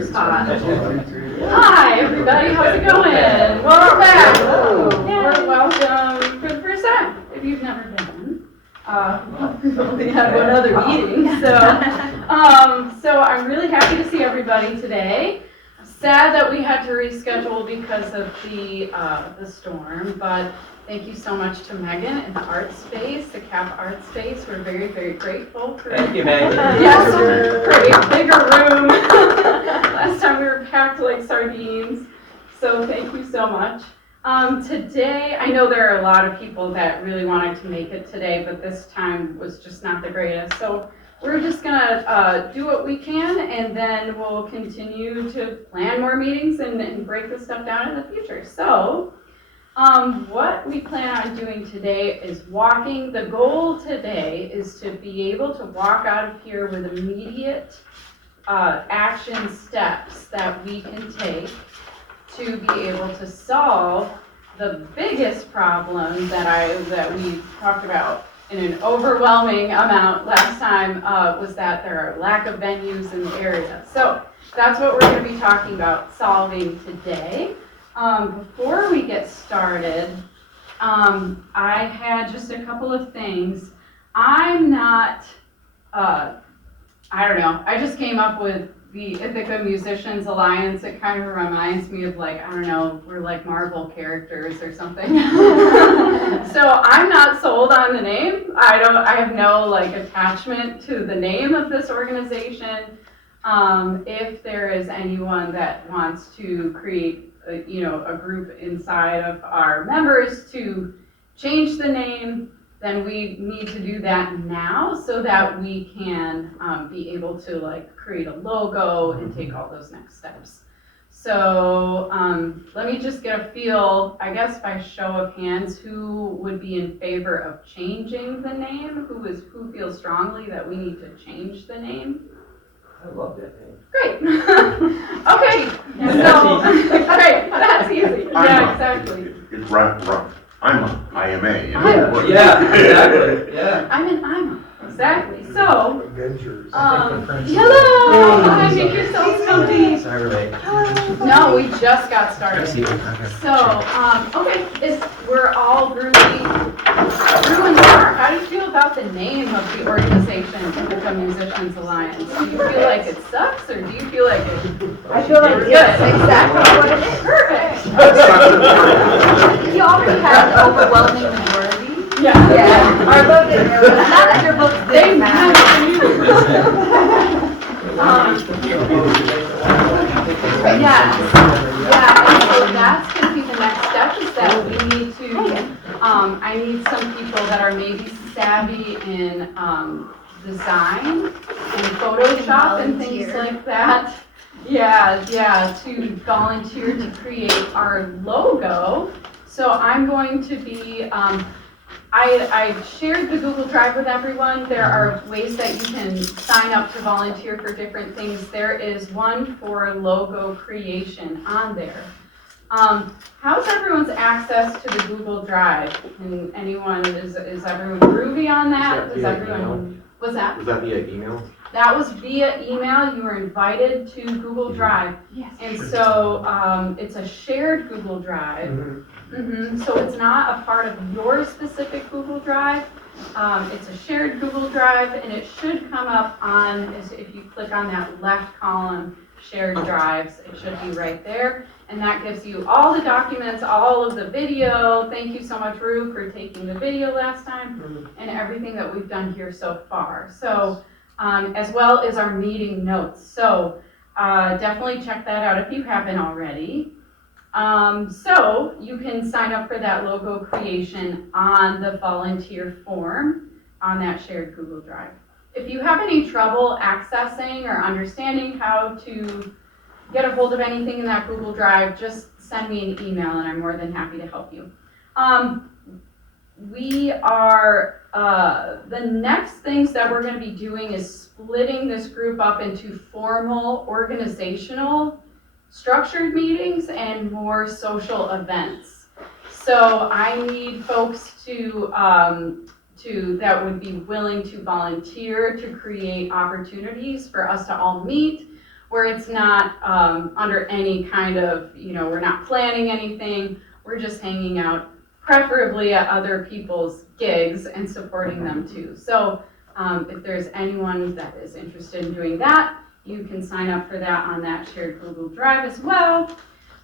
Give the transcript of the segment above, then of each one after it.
interview spot. Hi, everybody. How's it going? Welcome back. Or welcome for the first time if you've never been. We've only had one other meeting, so I'm really happy to see everybody today. Sad that we had to reschedule because of the storm, but thank you so much to Megan and the art space, the CAP art space. We're very, very grateful for Thank you, Megan. yes, for a bigger room. Last time we were packed like sardines, so thank you so much. Today, I know there are a lot of people that really wanted to make it today, but this time was just not the greatest. So we're just gonna do what we can, and then we'll continue to plan more meetings and break this stuff down in the future. So what we plan on doing today is walking. The goal today is to be able to walk out of here with immediate action steps that we can take to be able to solve the biggest problem that we talked about in an overwhelming amount last time, was that there are lack of venues in the area. So that's what we're going to be talking about solving today. Before we get started, I had just a couple of things. I'm not, I don't know, I just came up with the Ithaca Musicians Alliance. It kind of reminds me of, like, I don't know, we're like Marvel characters or something. So I'm not sold on the name. I have no like attachment to the name of this organization. If there is anyone that wants to create a group inside of our members to change the name, then we need to do that now so that we can be able to like create a logo and take all those next steps. So let me just get a feel, I guess by show of hands, who would be in favor of changing the name? Who feels strongly that we need to change the name? I love that name. Great. Okay. Great. That's easy. Yeah, exactly. It's right. IMA. Yeah, exactly. Yeah. I'm an IMA. Exactly. So, Adventures. hello. Hi, make yourselves comfy. Sorry, Renee. No, we just got started. So, okay, we're all groovy. Drew and Mark, how do you feel about the name of the organization, Ithaca Musicians Alliance? Do you feel like it sucks, or do you feel like it? I feel like it's exactly what it is. Perfect. You already have an overwhelming majority. Yeah. Yeah. Our vote didn't really, none of your votes They didn't matter. Yes. Yeah, and so that's going to be the next step, is that we need to, I need some people that are maybe savvy in design and Photoshop and things like that. Yeah, to volunteer to create our logo. So I'm going to be, I shared the Google Drive with everyone. There are ways that you can sign up to volunteer for different things. There is one for logo creation on there. How's everyone's access to the Google Drive? And anyone, is everyone groovy on that? Does everyone, what's that? Was that via email? That was via email. You were invited to Google Drive. Yes. And so it's a shared Google Drive. So it's not a part of your specific Google Drive. It's a shared Google Drive, and it should come up on, if you click on that left column, shared drives, it should be right there. And that gives you all the documents, all of the video. Thank you so much, Rue, for taking the video last time, and everything that we've done here so far. So, as well as our meeting notes. So definitely check that out if you haven't already. So you can sign up for that logo creation on the volunteer form on that shared Google Drive. If you have any trouble accessing or understanding how to get a hold of anything in that Google Drive, just send me an email and I'm more than happy to help you. We are, the next things that we're going to be doing is splitting this group up into formal organizational structured meetings and more social events. So I need folks that would be willing to volunteer to create opportunities for us to all meet. where it's not under any kind of, we're not planning anything, we're just hanging out, preferably at other people's gigs and supporting them too. So if there's anyone that is interested in doing that, you can sign up for that on that shared Google Drive as well.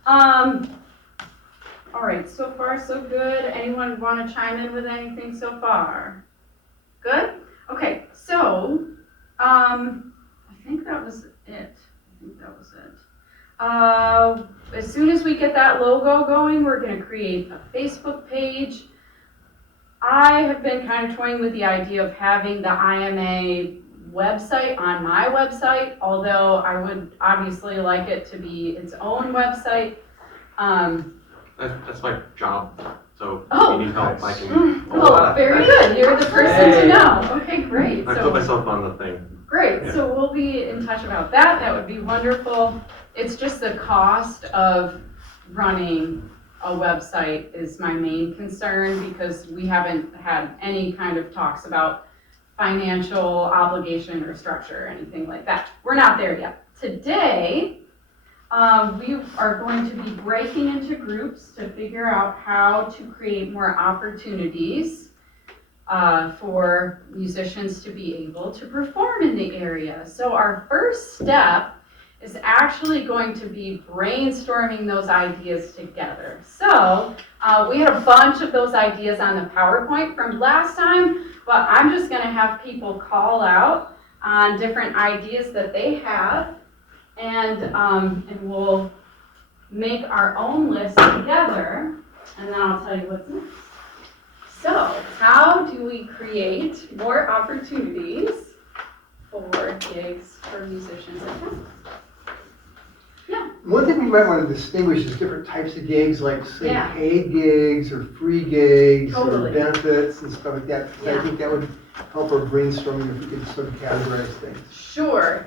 All right, so far so good. Anyone want to chime in with anything so far? Good? Okay, so I think that was it. As soon as we get that logo going, we're going to create a Facebook page. I have been kind of toying with the idea of having the IMA website on my website, although I would obviously like it to be its own website. That's my job, so Oh. if you need help, I can. Oh, very good. You're the person to know. Okay, great. I put myself on the thing. Great, Yeah. so we'll be in touch about that. That would be wonderful. It's just the cost of running a website is my main concern because we haven't had any kind of talks about financial obligation or structure or anything like that. We're not there yet. Today, we are going to be breaking into groups to figure out how to create more opportunities for musicians to be able to perform in the area. So our first step is actually going to be brainstorming those ideas together. So we had a bunch of those ideas on the PowerPoint from last time, but I'm just going to have people call out on different ideas that they have, and we'll make our own list together, and then I'll tell you what's next. So, how do we create more opportunities for gigs for musicians at town? One thing we might want to distinguish is different types of gigs, like say Yeah. paid gigs or free gigs Totally. or benefits and stuff like that. 'Cause Yeah. I think that would help our brainstorming if we could sort of categorize things. Sure,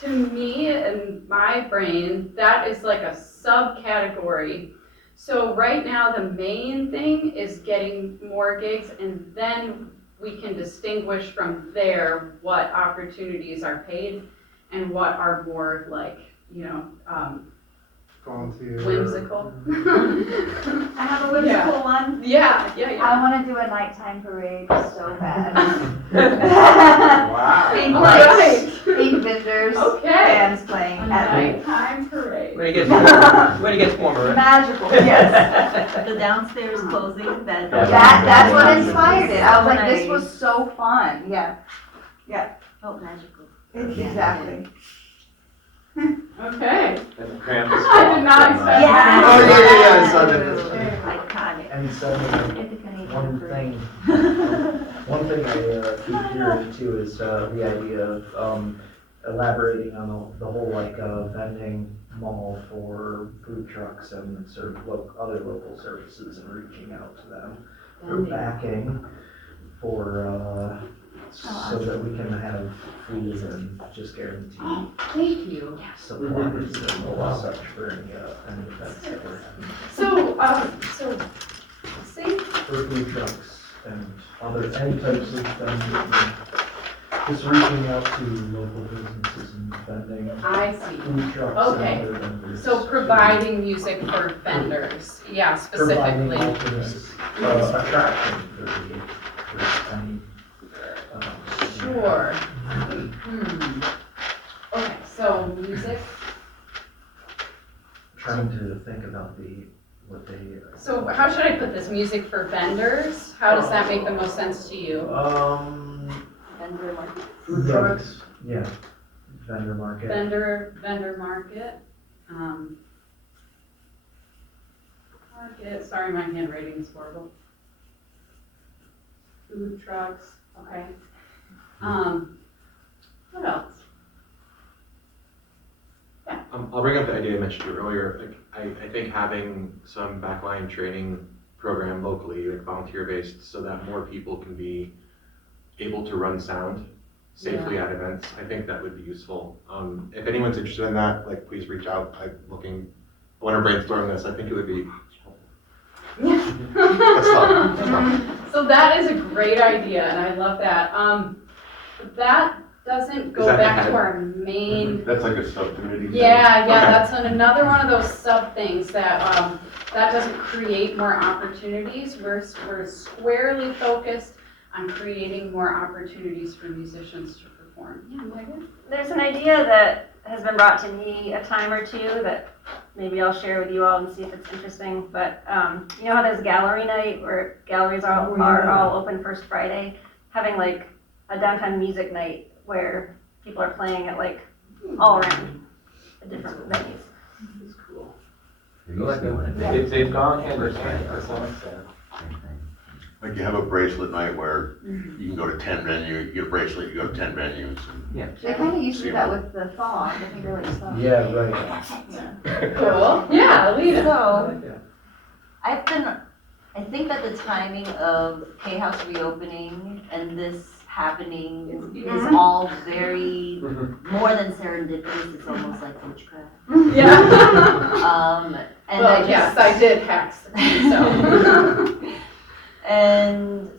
to me, in my brain, that is like a subcategory. So right now, the main thing is getting more gigs, and then we can distinguish from there what opportunities are paid and what are more like, Volunteer. whimsical. I have a whimsical one. Yeah. I want to do a nighttime parade so bad. Wow. Pink All lights, right. pink vendors, Okay. bands playing A at night. nighttime parade. When it gets warmer, right? Magical, yes. The downstairs closing, That's what inspired it. I was like, this was so fun. Yeah, felt magical. exactly. Okay. And cramps. I did not expect Yeah. that. Oh, yeah, I saw that. Iconic. And suddenly, Ithaca one parade. thing I keep hearing too is the idea of elaborating on the whole vending mall for food trucks and sort of other local services and reaching out to them for backing for so that we can have food and just guarantee Thank you. supplies and such for any events that we're having. So see, For food trucks and any types of vending, just reaching out to local businesses and vending I see. food trucks Okay. and other vendors. So providing music for vendors, yeah, Providing specifically. alternate attraction for any. Sure. Okay, so music. Trying to think about what they. So how should I put this? Music for vendors? How does that make the most sense to you? Vendor market. Food trucks. Yeah, vendor market. Vendor market. Market, sorry, my handwriting is horrible. Food trucks, okay. What else? I'll bring up the idea I mentioned to you earlier. I think having some backline training program locally, like volunteer-based, so that more people can be able to run sound safely at events, I think that would be useful. If anyone's interested in that, please reach out. I want to brainstorm this. I think it would be That's fun. So that is a great idea, and I love that. doesn't go that the back to head? our main. That's like a subcommittee? thing? Yeah, Okay. that's another one of those sub things that, that doesn't create more opportunities. We're squarely focused on creating more opportunities for musicians to perform. Yeah, Megan? There's an idea that has been brought to me a time or two that maybe I'll share with you all and see if it's interesting. But you know how there's gallery night where galleries are all open first Friday? Having like a downtown music night where people are playing at like all around the different venues. It's cool. They've gone hand in hand to some extent. Like you have a bracelet night where you can go to 10 venues, you get a bracelet, you go to 10 venues. and- They kind of used to do that with the fog, I think really saw. Yeah, right. Cool. Yeah, Alina. So, I think that the timing of K-House reopening and this happening is all very, more than serendipitous, it's almost like witchcraft. Yeah. And Well, yes, I did hex, so. And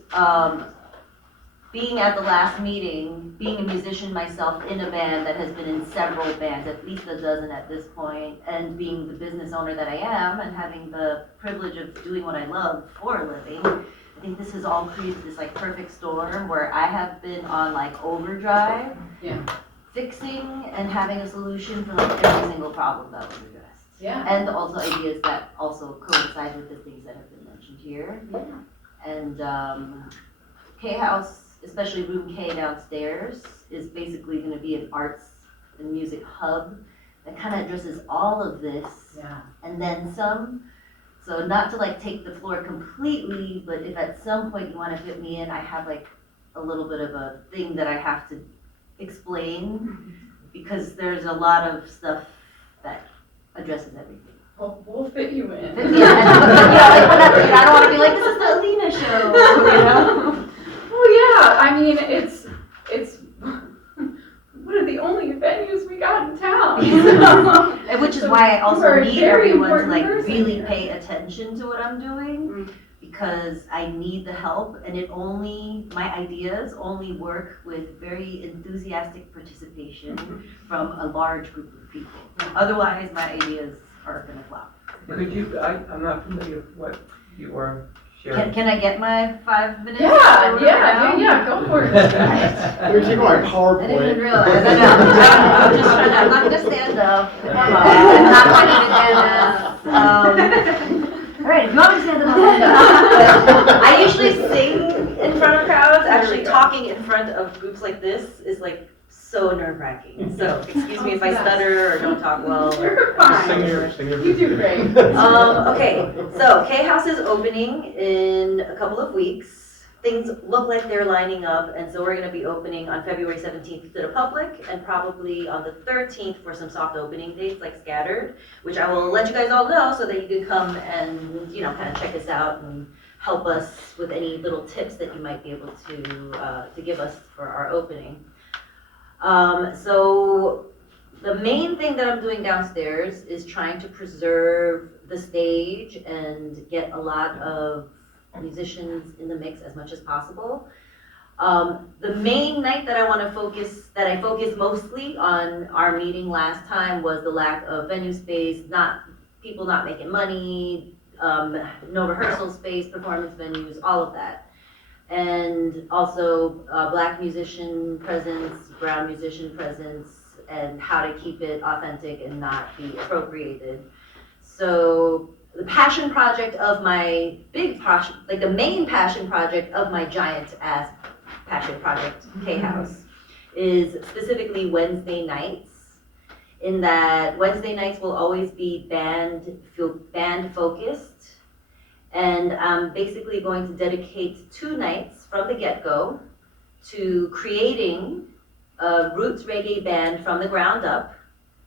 being at the last meeting, being a musician myself in a band that has been in several bands, at least a dozen at this point, and being the business owner that I am and having the privilege of doing what I love for a living, I think this has all created this like perfect storm where I have been on like overdrive, Yeah. fixing and having a solution for like every single problem that was addressed. Yeah. And also ideas that also coincide with the things that have been mentioned here. And K-House, especially room K downstairs, is basically gonna be an arts and music hub that kind of addresses all of this Yeah. and then some. So not to like take the floor completely, but if at some point you wanna fit me in, I have like a little bit of a thing that I have to explain because there's a lot of stuff that addresses everything. We'll fit you in. Yeah, like whatever, I don't wanna be like, this is the Alina show, you know? Well, yeah, I mean, it's one of the only venues we got in town. And which is why I You also are a need very everyone to important like person really here. pay attention to what I'm doing because I need the help and my ideas only work with very enthusiastic participation from a large group of people. Otherwise, my ideas are gonna flop. Could you, I'm not familiar with what you were sharing. Can I get my 5 minutes? Yeah, go for it. Let me take my I didn't even PowerPoint. realize, I know. I'm just trying to, I'm not gonna stand up. I'm not planning to do this. All right, if you want me to stand up, I'll stand up. I usually sing in front of crowds. Actually, talking in front of groups like this is like so nerve-wracking. So excuse me if I stutter or don't talk well. You're Sing fine. your You do great. Okay, so K-House is opening in a couple of weeks. Things look like they're lining up, and so we're gonna be opening on February 17th to the public, and probably on the 13th for some soft opening dates, like scattered, which I will let you guys all know so that you can come and, you know, kind of check us out and help us with any little tips that you might be able to give us for our opening. So the main thing that I'm doing downstairs is trying to preserve the stage and get a lot of musicians in the mix as much as possible. The main night that I focused mostly on our meeting last time was the lack of venue space, people not making money, no rehearsal space, performance venues, all of that. And also Black musician presence, brown musician presence, and how to keep it authentic and not be appropriated. So the passion project of my big project, like the main passion project of my giant ass passion project, K-House, is specifically Wednesday nights. In that Wednesday nights will always be band focused. And I'm basically going to dedicate 2 nights from the get-go to creating a roots reggae band from the ground up,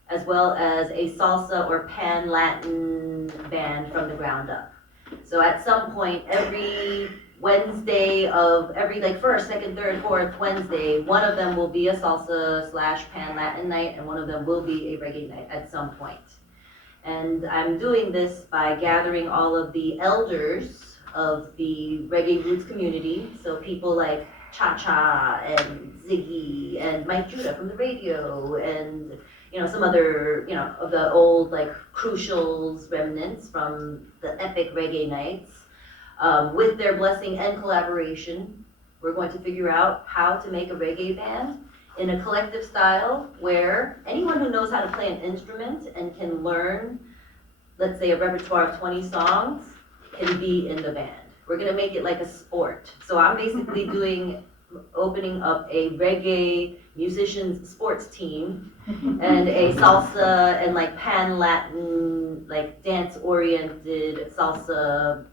as well as a salsa or pan-Latin band from the ground up. So at some point, every Wednesday of every like first, second, third, fourth Wednesday, one of them will be a salsa / pan-Latin night, and one of them will be a reggae night at some point. And I'm doing this by gathering all of the elders of the reggae roots community. So people like Cha Cha and Ziggy and Mike Judah from the radio and, you know, some other, you know, of the old like Crucials remnants from the epic reggae nights. With their blessing and collaboration, we're going to figure out how to make a reggae band in a collective style where anyone who knows how to play an instrument and can learn, let's say, a repertoire of 20 songs can be in the band. We're gonna make it like a sport. So I'm basically opening up a reggae musicians sports team and a salsa and like pan-Latin, like dance-oriented salsa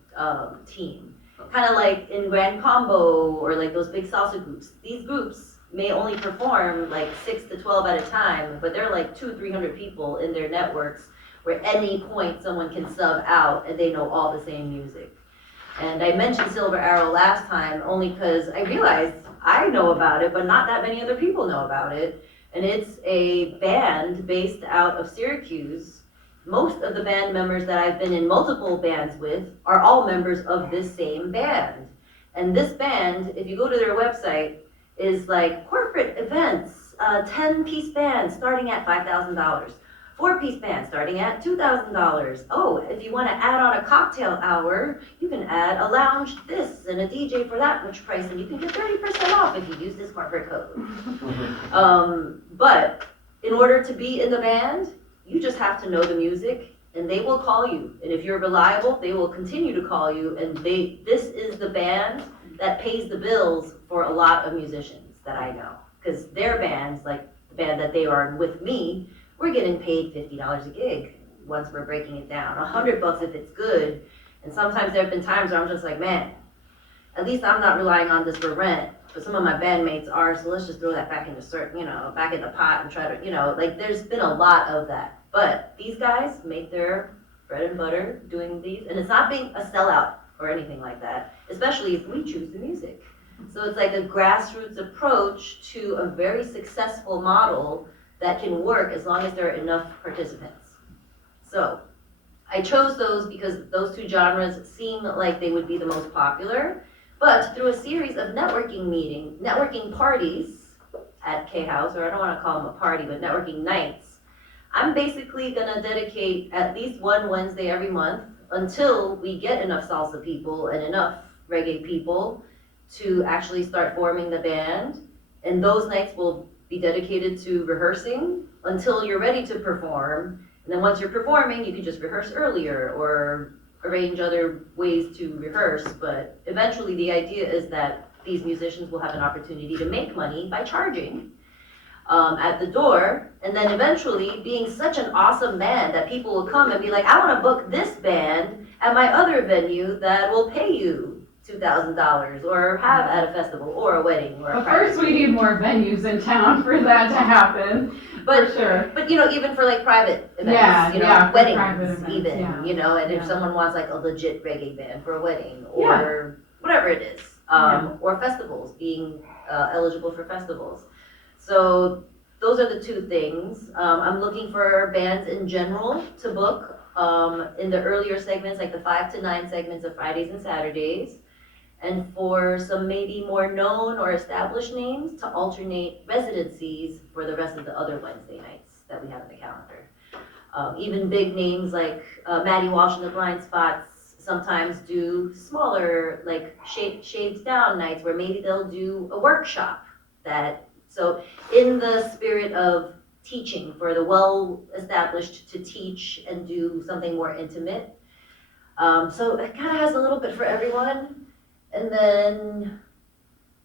team. Kind of like in Grand Combo or like those big salsa groups. These groups may only perform like 6 to 12 at a time, but they're like 200-300 people in their networks where at any point someone can sub out and they know all the same music. And I mentioned Silver Arrow last time only because I realized I know about it, but not that many other people know about it. And it's a band based out of Syracuse. Most of the band members that I've been in multiple bands with are all members of this same band. And this band, if you go to their website, is like corporate events, 10-piece band starting at $5,000. 4-piece band starting at $2,000. Oh, if you want to add on a cocktail hour, you can add a lounge this and a DJ for that much price, and you can get 30% off if you use this corporate code. But in order to be in the band, you just have to know the music, and they will call you. And if you're reliable, they will continue to call you. And this is the band that pays the bills for a lot of musicians that I know, because their bands, like the band that they are with me, we're getting paid $50 a gig once we're breaking it down. $100 if it's good. And sometimes there have been times where I'm just like, man, at least I'm not relying on this for rent, but some of my bandmates are, so let's just throw that back in the back in the pot and try to, like there's been a lot of that. But these guys make their bread and butter doing these, and it's not being a sellout or anything like that, especially if we choose the music. So it's like a grassroots approach to a very successful model that can work as long as there are enough participants. So I chose those because those two genres seem like they would be the most popular, but through a series of networking parties at K House, or I don't want to call them a party, but networking nights, I'm basically gonna dedicate at least one Wednesday every month until we get enough salsa people and enough reggae people to actually start forming the band. And those nights will be dedicated to rehearsing until you're ready to perform. And then once you're performing, you can just rehearse earlier or arrange other ways to rehearse. But eventually the idea is that these musicians will have an opportunity to make money by charging at the door. And then eventually being such an awesome band that people will come and be like, I want to book this band at my other venue that will pay you $2,000 or have at a festival or a wedding or a But private first we need more venues in town for that to happen, for But sure. But even for like private events, Yeah, for private weddings events, even, yeah. and if Yeah. someone wants like a legit reggae band for a wedding or whatever it is, or festivals, being eligible for festivals. So those are the two things. I'm looking for bands in general to book in the earlier segments, like the 5 to 9 segments of Fridays and Saturdays. And for some maybe more known or established names to alternate residencies for the rest of the other Wednesday nights that we have in the calendar. Even big names like Maddie Walsh and the Blind Spots sometimes do smaller, like shaved down nights where maybe they'll do a workshop. So in the spirit of teaching, for the well-established to teach and do something more intimate. So it kind of has a little bit for everyone. And then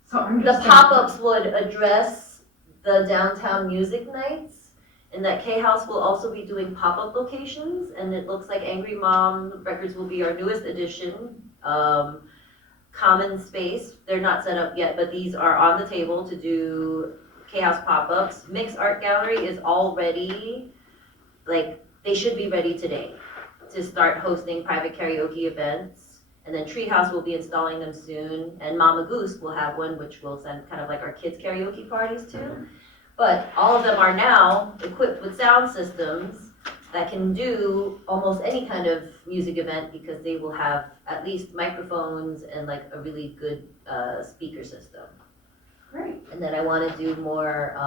So I'm the just pop-ups would address the downtown music nights, and that K House will also be doing pop-up locations, and it looks like Angry Mom Records will be our newest addition. Common Space, they're not set up yet, but these are on the table to do K House pop-ups. Mix Art Gallery is already, they should be ready today to start hosting private karaoke events. And then Treehouse will be installing them soon, and Mama Goose will have one, which we'll send kind of like our kids karaoke parties to. But all of them are now equipped with sound systems that can do almost any kind of music event because they will have at least microphones and like a really good speaker system. Great. And then I want to do more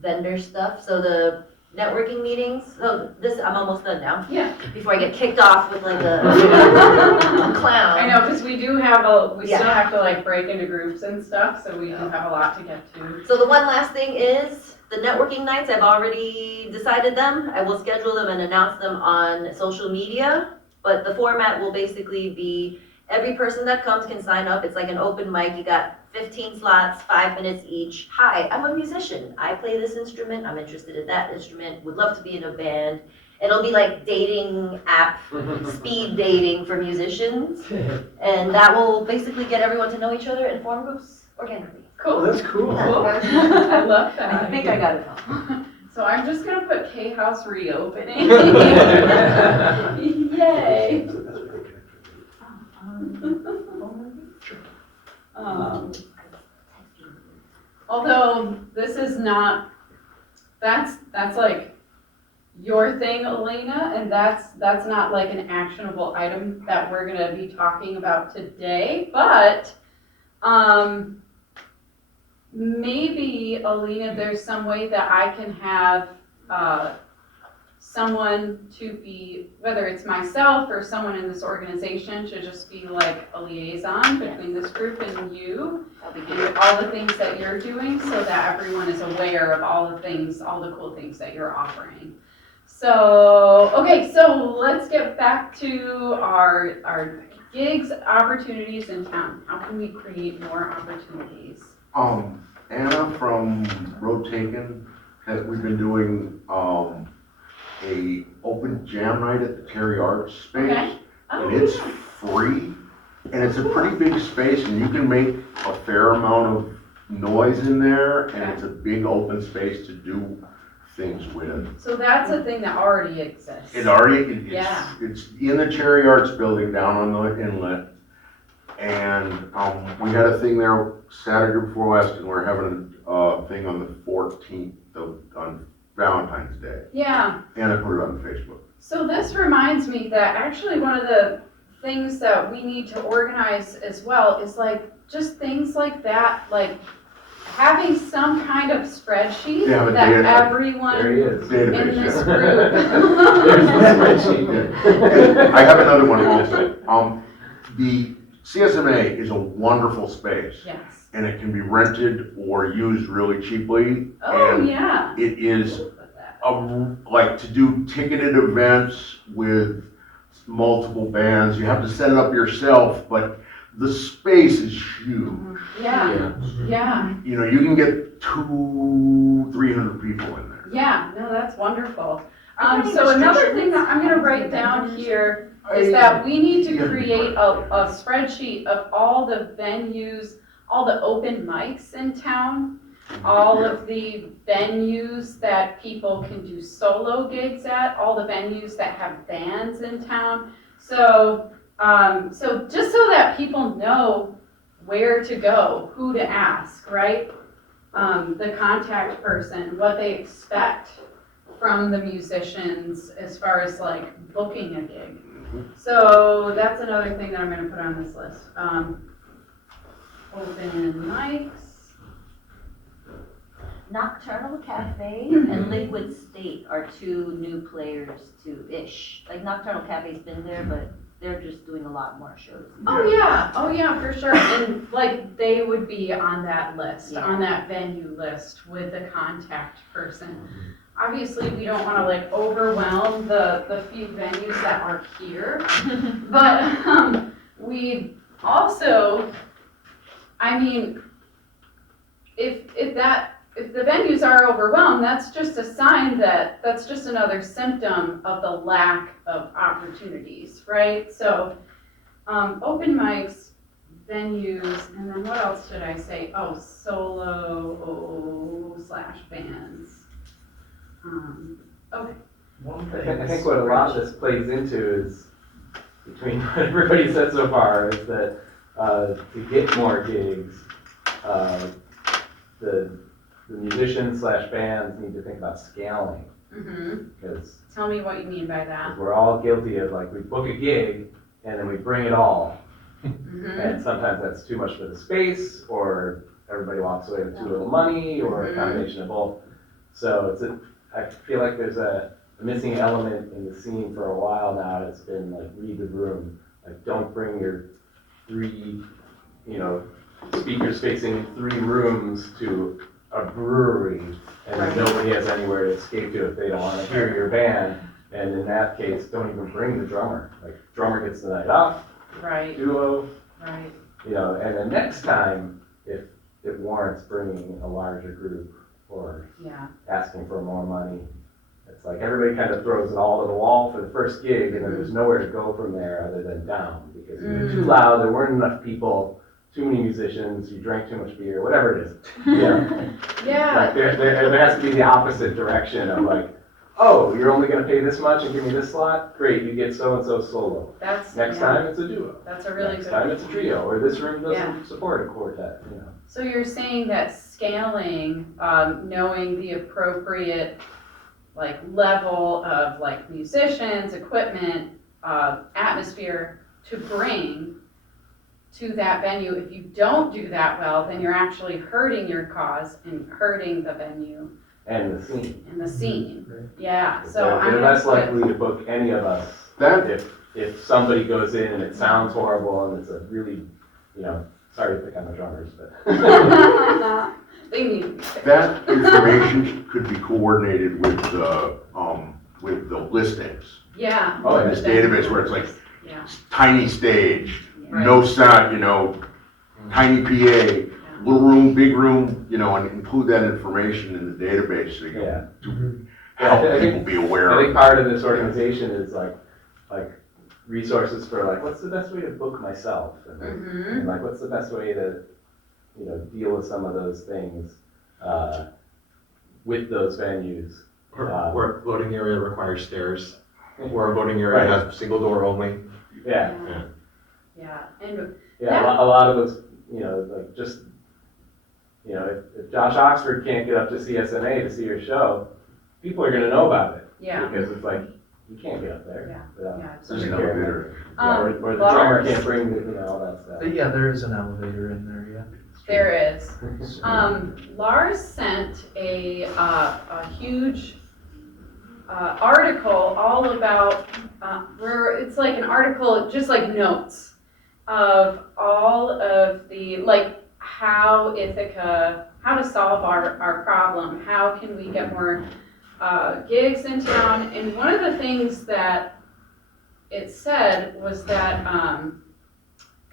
vendor stuff. So the networking meetings, so this, I'm almost done now, Yeah. before I get kicked off with like a clown. I know, because we do have we still Yeah. have to like break into groups and stuff, so we do have a lot to get to. So the one last thing is the networking nights. I've already decided them. I will schedule them and announce them on social media. But the format will basically be every person that comes can sign up. It's like an open mic. You got 15 slots, 5 minutes each. Hi, I'm a musician. I play this instrument. I'm interested in that instrument. Would love to be in a band. It'll be like dating app, speed dating for musicians. And that will basically get everyone to know each other and form groups organically. Cool. That's cool. Cool. I love that. I think I got it all. So I'm just gonna put K-House reopening. Yay. Um, although this is not, that's like your thing, Elena, and that's not like an actionable item that we're gonna be talking about today, but, maybe, Alina, there's some way that I can have someone to be, whether it's myself or someone in this organization, to just be like a liaison between this group and you, and all the things that you're doing, so that everyone is aware of all the things, all the cool things that you're offering. So, okay, so let's get back to our gigs, opportunities in town. How can we create more opportunities? Anna from Road Taken, we've been doing, a open jam night at the Terry Arts space. Okay. Oh, And it's yeah. free, and it's a pretty big space, and you can make a fair amount of noise in there, and it's a big open space to do things with. So that's a thing that already exists. It's in the Cherry Arts building down on the inlet. And, we had a thing there Saturday before last, and we're having a thing on the 14th on Valentine's Day. Yeah. And I put it on Facebook. So this reminds me that actually one of the things that we need to organize as well is like just things like that, like having some kind of spreadsheet Yeah, that data. everyone There he is. in Database, this yeah. group. There's the spreadsheet. I have another one also. The CSMA is a wonderful space, Yes. and it can be rented or used really cheaply. Oh, And yeah. it is like to do ticketed events with multiple bands. You have to set it up yourself, but the space is huge. Yeah, yeah, You know, you can get 200-300 people in there. yeah. No, that's wonderful. Are there So any another thing that I'm gonna restrictions? write down here is that we need to create a spreadsheet of all the venues, all the open mics in town, all of the venues that people can do solo gigs at, all the venues that have bands in town. So, so just so that people know where to go, who to ask, right? The contact person, what they expect from the musicians as far as like booking a gig. So that's another thing that I'm gonna put on this list. Open mics. Nocturnal Cafe and Liquid State are two new players to ish. Like Nocturnal Cafe's been there, but they're just doing a lot more shows. Oh yeah, for sure. And like they would be on that list, Yeah. on that venue list with a contact person. Obviously, we don't wanna like overwhelm the few venues that are here. But we also, I mean, if the venues are overwhelmed, that's just a sign that's just another symptom of the lack of opportunities, right? So, open mics, venues, and then what else should I say? Oh, solo/bands. Okay. One I thing. think what a lot of this plays into is, between what everybody said so far, is that to get more gigs, the musicians/bands need to think about scaling, because Tell me what you mean by that. we're all guilty of, like, we book a gig and then we bring it all, Mhm. and sometimes that's too much for the space, or everybody walks away with too little money or a combination of both. So I feel like there's a missing element in the scene for a while now. It's been like read the room. Like don't bring your 3, speakers facing 3 rooms to a brewery and Right. nobody has anywhere to escape to if they don't want to hear your band. And in that case, don't even bring the drummer. Like drummer gets the night off, Right, duo, right. and then next time, if it warrants bringing a larger group or Yeah, asking for more money, it's like everybody kind of throws it all to the wall for the first gig and then there's nowhere to go from there other than down because we were too loud, there weren't enough people, too many musicians, you drank too much beer, whatever it is. Yeah. yeah, Like there has to be the opposite direction of like, oh, you're only gonna pay this much and give me this slot? Great, you get so-and-so solo. that's, Next yeah, time it's a duo. that's a really Next good. time it's a trio, or this room Yeah. doesn't support a quartet, So you're saying that scaling, knowing the appropriate like level of like musicians, equipment, atmosphere to bring to that venue, if you don't do that well, then you're actually hurting your cause and hurting the venue and the scene. and the scene. Right. Yeah, so They're I'm less gonna likely to book any of us That, if somebody goes in and it sounds horrible and it's a really, sorry to pick on the drummers, but. put- They need. that information could be coordinated with the listings. Yeah. Oh, In this database where it's like Yeah. tiny stage, Right. no sound, tiny PA, little room, big room, and include that information in the database so you Yeah. can Yeah, help I think- people be aware I of think part of this organization is like resources for like, what's the best way to book myself? And like, what's the best way to, deal with some of those things, with those venues. Or a voting area requires stairs, or a voting area has single door only. Yeah, Yeah, and yeah, a lot of those, like just, if Josh Oxford can't get up to CSNA to see your show, people are gonna know about it. yeah, Because it's like, you can't get up there. Yeah. without- yeah. There's Take an care of it. elevator. Yeah, or the drummer Lars? can't bring all that stuff. But yeah, there is an elevator in there, yeah. There is. Lars sent a huge article all about, it's like an article, just like notes of all of the, like how Ithaca, how to solve our problem, how can we get more gigs in town. And one of the things that it said was that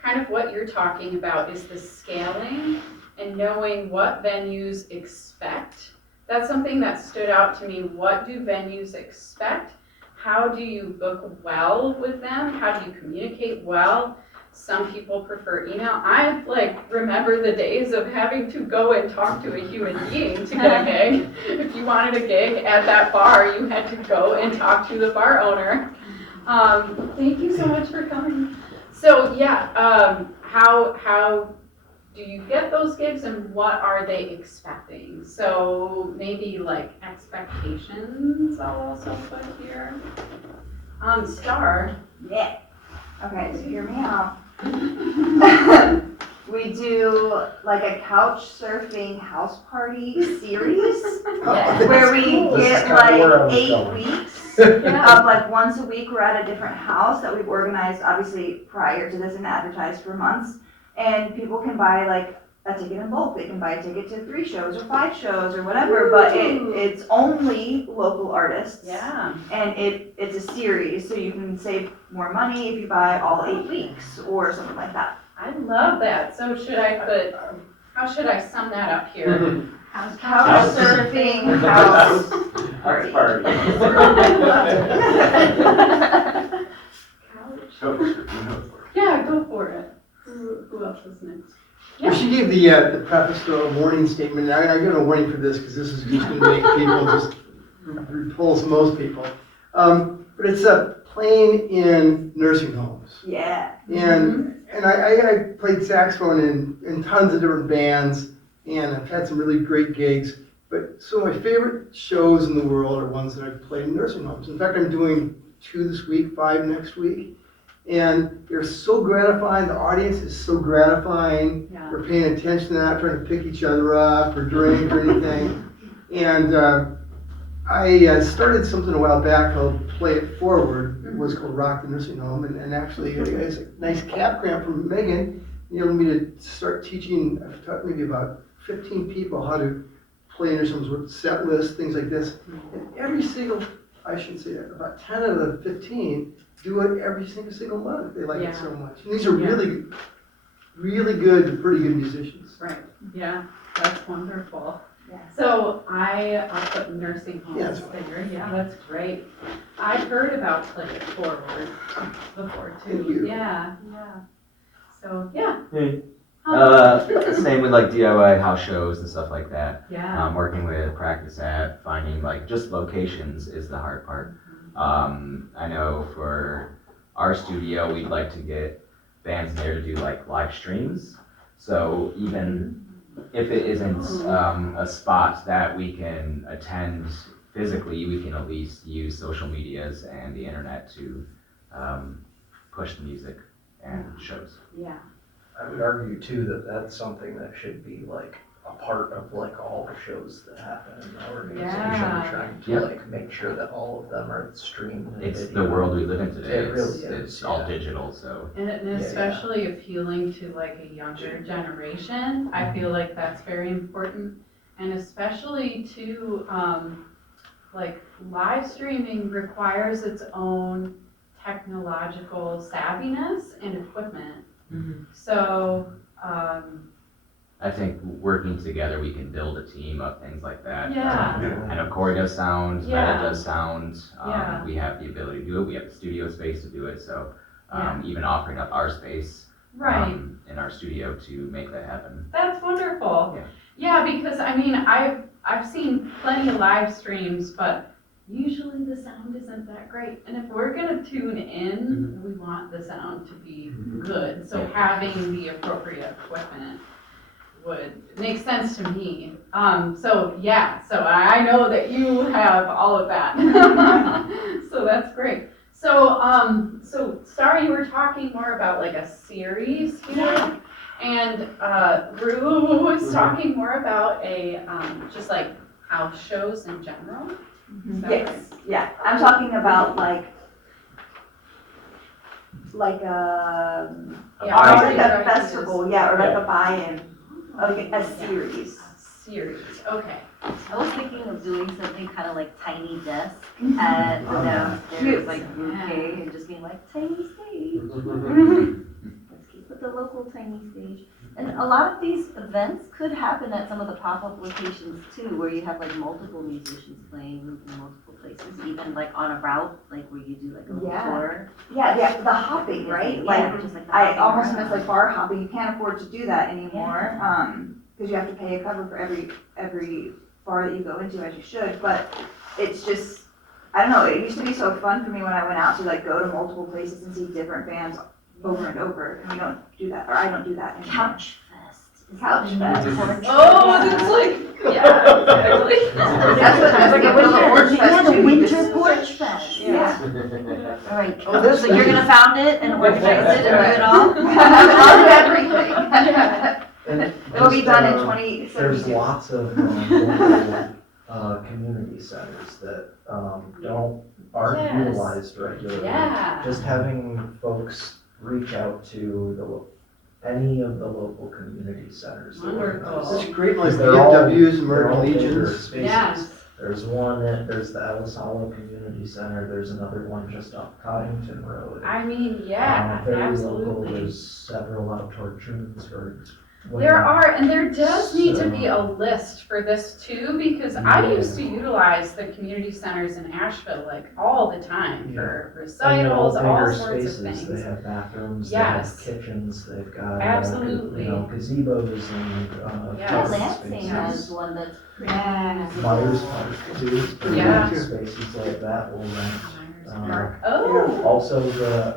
kind of what you're talking about is the scaling and knowing what venues expect. That's something that stood out to me. What do venues expect? How do you book well with them? How do you communicate well? Some people prefer email. I remember the days of having to go and talk to a human being to get a gig. If you wanted a gig at that bar, you had to go and talk to the bar owner. Thank you so much for coming. So yeah, how do you get those gigs and what are they expecting? So maybe like expectations I'll also put here. Star. Yeah. Okay, so hear me out. We do like a couch surfing house party series where we get like 8 weeks of like once a week we're at a different house that we've organized obviously prior to this and advertised for months. And people can buy like a ticket in bulk. They can buy a ticket to 3 shows or 5 shows or whatever, but it's only local artists. Yeah. And it's a series, so you can save more money if you buy all 8 weeks or something like that. I love that. So how should I sum that up here? Couch surfing house House party. party. Couch. Yeah, go for it. Who else is next? Well, she gave the preface to a warning statement, and I got a warning for this, because this is just gonna make people just repulse most people. But it's playing in nursing homes. Yeah. And I played saxophone in tons of different bands, and I've had some really great gigs. But some of my favorite shows in the world are ones that I've played in nursing homes. In fact, I'm doing 2 this week, 5 next week. And they're so gratifying, the audience is so gratifying. Yeah. We're paying attention, they're not trying to pick each other up or drink or anything. And I started something a while back called Play It Forward. It was called Rock the Nursing Home, and actually it's a nice cap grant from Megan. You know, me to start teaching, I've taught maybe about 15 people how to play nursing homes with set lists, things like this. And every single, I shouldn't say that, about 10 out of the 15 do it every single month. They like it so much. And these are Yeah. really good, pretty good musicians. Right, yeah, that's wonderful. Yeah. So I'll put nursing homes Yes. there, yeah, that's great. I've heard about Play It Forward before too. Thank you. Yeah. So, yeah. Hey. Um, Same with like DIY house shows and stuff like that. Yeah, Working with practice at finding like just locations is the hard part. I know for our studio, we'd like to get bands there to do like live streams. So even if it isn't a spot that we can attend physically, we can at least use social medias and the internet to push the music and shows. yeah, I would argue too that that's something that should be like a part of like all the shows that happen in the organization, Yeah. trying to Yep. like make sure that all of them are streamed. and It's the video. world we live in today. It really It's is, all yeah. digital, so. and yeah. especially appealing to like a younger generation, I feel like that's very important. And especially too, like live streaming requires its own technological savviness and equipment. So, I think working together, we can build a team of things like that. Yeah. I know Corey does sound, Yeah. Meta does sound. Yeah. We have the ability to do it. We have the studio space to do it. So Yeah. even offering up our space right. in our studio to make that happen. That's wonderful. Yeah. Yeah, because I mean, I've seen plenty of live streams, but usually the sound isn't that great. And if we're gonna tune in, we want the sound to be good. So having the appropriate equipment would make sense to me. So I know that you have all of that. So that's great. So Star, you were talking more about like a series here. And Rue was talking more about just like house shows in general. Is that right? Yes, yeah, I'm talking about like Yeah, like ideas. a festival, yeah, or like a buy-in, like a series. Series, okay. I was thinking of doing something kind of like tiny desk at the downstairs, Cute. like bouquet, and just being like tiny stage. Let's keep with the local tiny stage. And a lot of these events could happen at some of the pop-up locations too, where you have like multiple musicians playing in multiple places, even like on a route, like where you do like a little Yeah. tour. Yeah, the hopping, right? Yeah, Like, just like the I hopping almost around. miss like bar hopping, you can't afford to do that anymore, because you have to pay a cover for every bar that you go into, as you should, but it's just, I don't know, it used to be so fun for me when I went out to like go to multiple places and see different bands over and over, and we don't do that, or I don't do that anymore. Couch Fest. is Couch the Fest. name. Oh, it's like, yeah, exactly. That's like a winter porch Yeah, fest the too. winter porch fest. Yeah. All right, Oh, that's so you're gonna found it and organize it and do it all? I'll do everything. And It'll be just, done in there's 2072. lots of local, community centers that aren't Yes. utilized regularly. Yeah. Just having folks reach out to any of the local community centers. that Wonderful. organize. It's great, like They're all- VFWs, they're all American bigger Legions. spaces. Yes. There's there's the Ellis Hollow Community Center, there's another one just off Coddington Road. I mean, yeah, Very local, absolutely. there's several out toward Trumansburg. There are, and there does need to be a list for this too, because I used to utilize the community centers in Asheville like all the time for recitals, all sorts of They things. have bathrooms, Yes. they have kitchens, they've got, Absolutely. gazebos and, Yes. Yeah, parking Lansing spaces. has one that's pretty. Myers Park too, Yeah. spaces like that will rent. Oh, Also,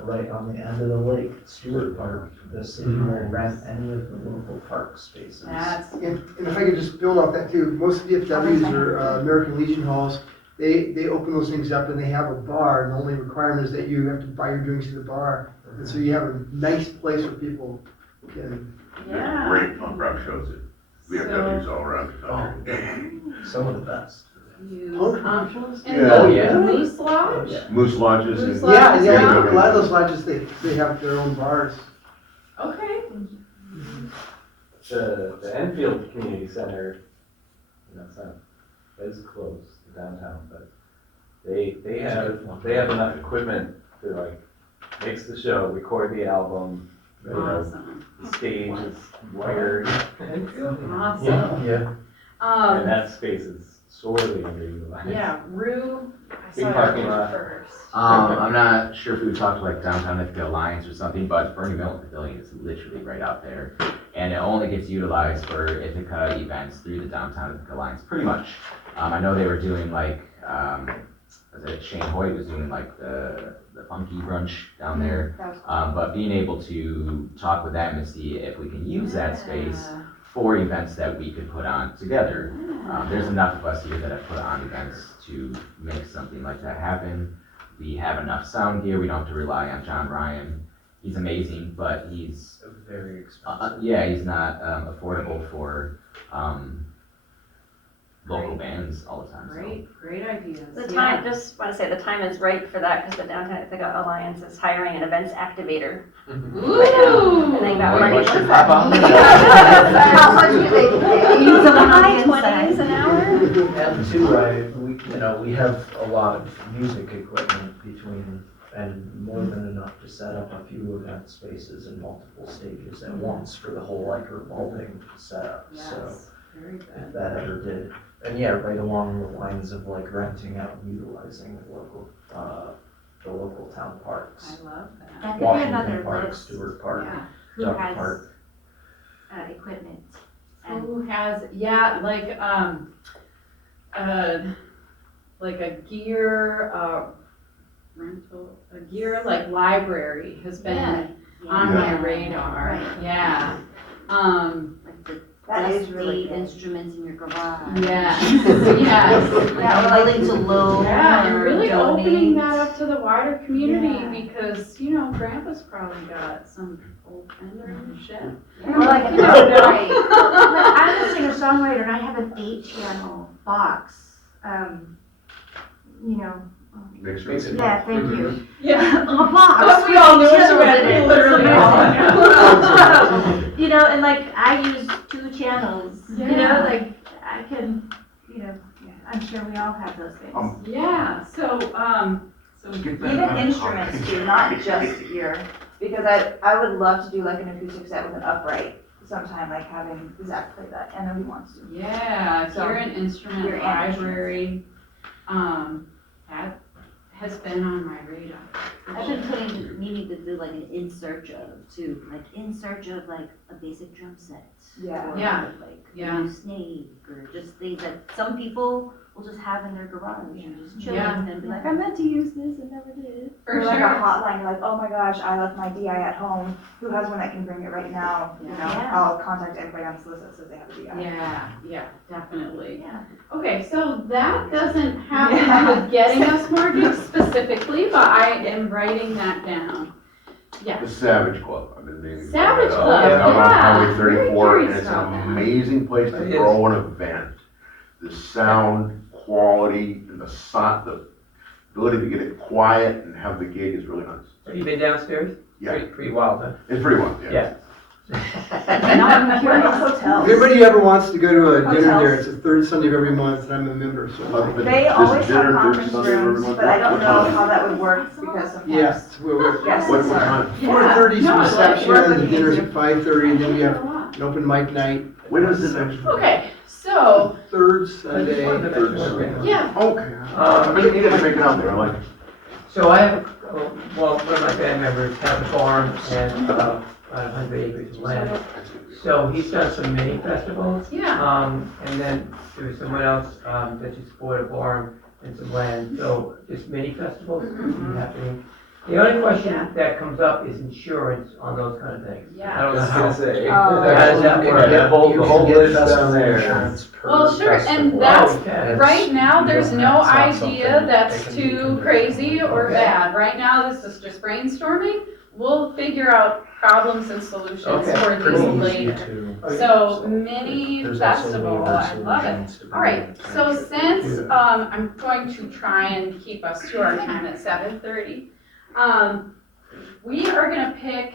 right on the end of the lake, Stewart Park, the city will rent any of the local park spaces. that's, And if I could just build off that too, most VFWs or American Legion halls, they open those things up and they have a bar, and the only requirement is that you have to buy your drinks at the bar. And so you have a nice place where people can, There's Yeah. great punk rock shows at VFWs all around the country. Some of the best. punk rock shows? And Yeah. the Oh, yeah. Moose Lodge? Yeah. Moose lodges Moose and. lodge. Yeah, yeah, VFWs. a lot of those lodges, they have their own bars. Okay. The Enfield Community Center, it's not, it's close to downtown, but they have enough equipment to like mix the show, record the album, Awesome. the stage is wired, Awesome. Yeah. and that space is sorely underutilized. Yeah, Rue, I Big saw parking you lot. first. I'm not sure if we talked like downtown Ithaca Alliance or something, but Bernie Milton Pavilion is literally right out there. And it only gets utilized for Ithaca events through the downtown Ithaca Alliance, pretty much. I know they were doing like, was it Shane Hoyt was doing like the funky brunch down there. But being able to talk with them and see if we can use that space for events that we could put on together. There's enough of us here that have put on events to make something like that happen. We have enough sound gear, we don't have to rely on John Ryan. He's amazing, but he's, Very expensive. yeah, he's not affordable for local bands all the time, so. Great ideas. The Yeah. time, just want to say, the time is right for that, because the Downtown Ithaca Alliance is hiring an events activator. Ooh. And they got Boy, money what for should that. pop on How much do they pay? Use them Someone on the high inside. 20s an hour. And too, we have a lot of music equipment between, and more than enough to set up a few event spaces and multiple stages at once for the whole like revolving setup, so. Yes, very If good. that ever did, and yeah, right along the lines of like renting out and utilizing the local town parks. I love that. That could be Washington another Park, list, Stewart Park, Yeah. who Duck has, Park. equipment. And Who has, yeah, like a gear, rental, a gear like library has been on my radar, Right. yeah. Like the That is dusty really good. instruments in your garage. Yes, yes. Yeah, or willing to loan Yeah, and or really opening that donate. up to the wider community Yeah. because, Grandpa's probably got some old Fender and shit. Or like You never know. I'm a singer-songwriter and I have an 8-channel box, Mixer. yeah, thank you. Yeah. A box. Unless we all knew what you meant, we It's literally all amazing. And like I use 2 channels, Yeah. like I can, I'm sure we all have those things. Yeah, so Get that Even out of instruments pocket. too, not just gear, because I would love to do like an acoustic set with an upright sometime, like having Zach play that, I know he wants to. yeah, if you're an instrument You're an library, that has been on my radar. I've been needing to do like an in search of too, like in search of like a basic drum set. Yeah. Or Yeah. like a Yeah. new snake or just things that some people will just have in their garage and just chill Yeah. and be like, I meant to use this and never did. For Or like a sure. hotline, you're like, oh my gosh, I left my DI at home, who has one that can bring it right now? Yeah. I'll contact anybody on this list that says they have a DI. Yeah, definitely. Yeah. Okay, so that doesn't have to do with getting us more gigs specifically, but I am writing that down. Yeah. The Savage Club, I've been meaning to. Savage bring that up. Club, Out on yeah. Highway Very 34, and curious it's about an that. amazing place to It throw an event. The sound quality and the ability to get it quiet and have the gig is really nice. Have you been downstairs? Yeah, Pretty wild, huh? it's pretty well, yeah. Yeah. Now I'm curious, If hotels. anybody ever wants to go to a dinner there, Hotels. it's the 3rd Sunday of every month, and I'm a member, so. But They this always have dinner, conference Sunday, every rooms, month, but I don't what know time? how that would work because sometimes. Yes, we're, Guests What are. time? 4:30 is No, I like reception, work and with the you. dinner's at 5:30, and then we have A lot. an open mic night. When is the next one? Okay, so, 3rd I just Sunday. wanted to mention one thing. yeah, Okay. I mean, you guys make it out there, I like it. So I have, one of my band members has a farm and, about 100 acres of land. So he's done some mini festivals. yeah. And then there was someone else, that just bought a farm and some land, so just mini festivals happening. The only question that comes up is insurance on those kind of things. Yeah. I don't know I was how. gonna say. Oh. How does that work? The whole You can list get down festival there. insurance per Well, sure, and festival. that's, Oh, okay. right now, there's You no don't have- it's not idea something that's they can too do. crazy or Okay. bad. Right now, this is just brainstorming. we'll figure out problems and solutions for these Pretty easy later. to. So mini There's also festival, waiver I love it. solutions to All right, be- so since, I'm going to try and keep us to our time at 7:30, we are gonna pick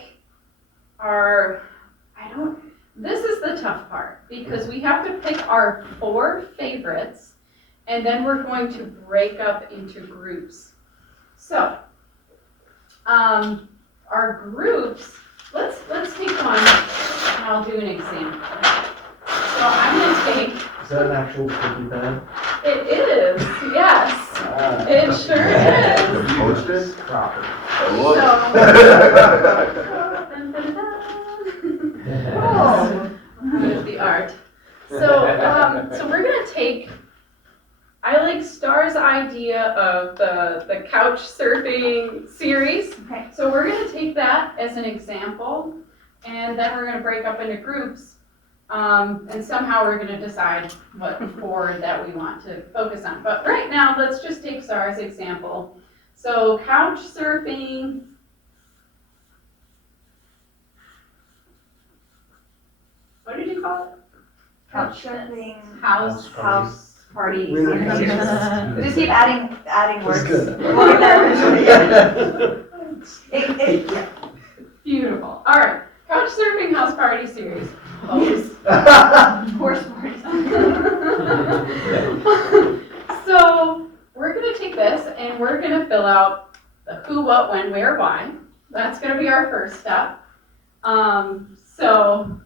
this is the tough part, because we have to pick our 4 favorites, and then we're going to break up into groups. So, our groups, let's take one, and I'll do an example. So I'm gonna take, Is that an actual cookie bed? it is, yes, it sure is. Posted? Proper. Dun, dun, dun. There's the art. So we're gonna take, I like Star's idea of the couch surfing series. Okay. So we're gonna take that as an example, and then we're gonna break up into groups. And somehow we're gonna decide what 4 that we want to focus on. But right now, let's just take Star's example. So couch surfing. What did you call it? Couch surfing, House. house party. We don't have to- Just keep adding That's words. good. We'll get there eventually. Yeah. Beautiful. All right. Couch surfing house party series. Host. Horse party. So we're gonna take this and we're gonna fill out the who, what, when, where, why. That's gonna be our first step. So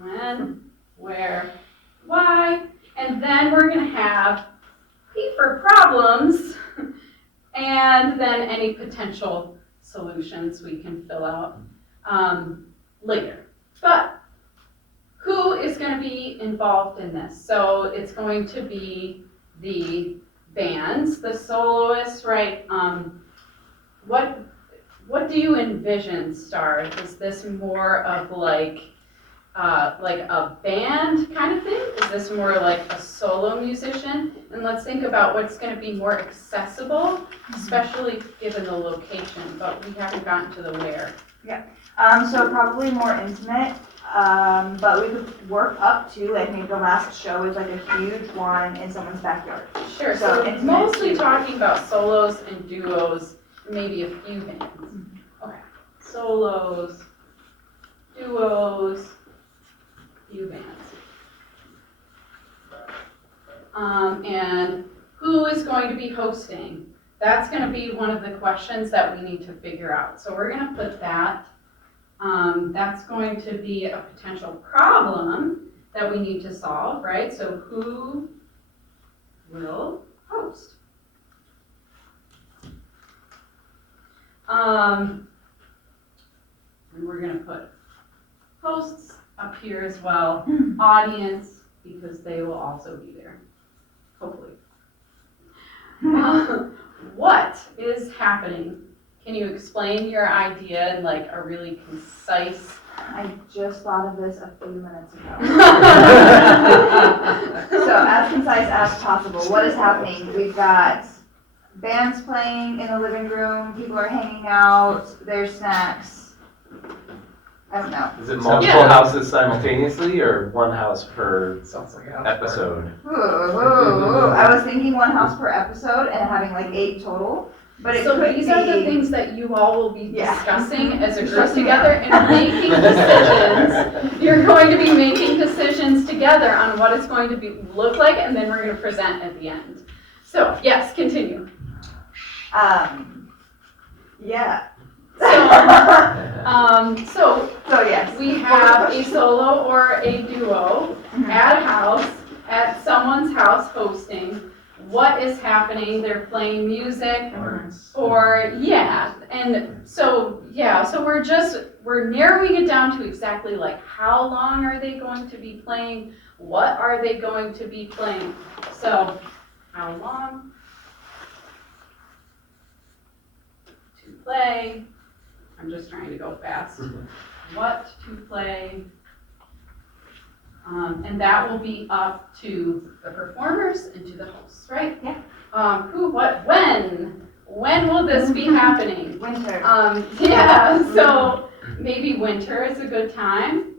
when, where, why, and then we're gonna have P for problems, and then any potential solutions we can fill out later. But who is gonna be involved in this? So it's going to be the bands, the soloists, right? What do you envision, Star? Is this more of like a band kind of thing? Is this more like a solo musician? And let's think about what's going to be more accessible, especially given the location, but we haven't gotten to the where. So probably more intimate, but we could work up to, I think the last show is like a huge one in someone's backyard. Sure, So so intimate mostly too. talking about solos and duos, maybe a few bands. Okay, solos, duos, few bands. And who is going to be hosting? That's going to be one of the questions that we need to figure out. So we're going to put that. That's going to be a potential problem that we need to solve, right? So who will host? And we're going to put hosts up here as well, audience, because they will also be there, hopefully. What is happening? Can you explain your idea in like a really concise? I just thought of this a few minutes ago. So as concise as possible, what is happening? We've got bands playing in the living room, people are hanging out, there's snacks. I don't know. Is it multiple houses simultaneously or one house per Sounds like a house episode? I was thinking one house per episode and having like 8 total, but it So could these are the be, things that you all will be Yeah. discussing as a group together and making decisions. You're going to be making decisions together on what it's going to look like, and then we're going to present at the end. So, yes, continue. yeah. So yes. we have a solo or a duo at a house, at someone's house hosting. What is happening? They're playing music, or so we're narrowing it down to exactly like how long are they going to be playing? What are they going to be playing? So, how long to play? I'm just trying to go fast. What to play? And that will be up to the performers and to the hosts, right? Yeah. Who, what, when? When will this be happening? Winter. Yeah, so maybe winter is a good time.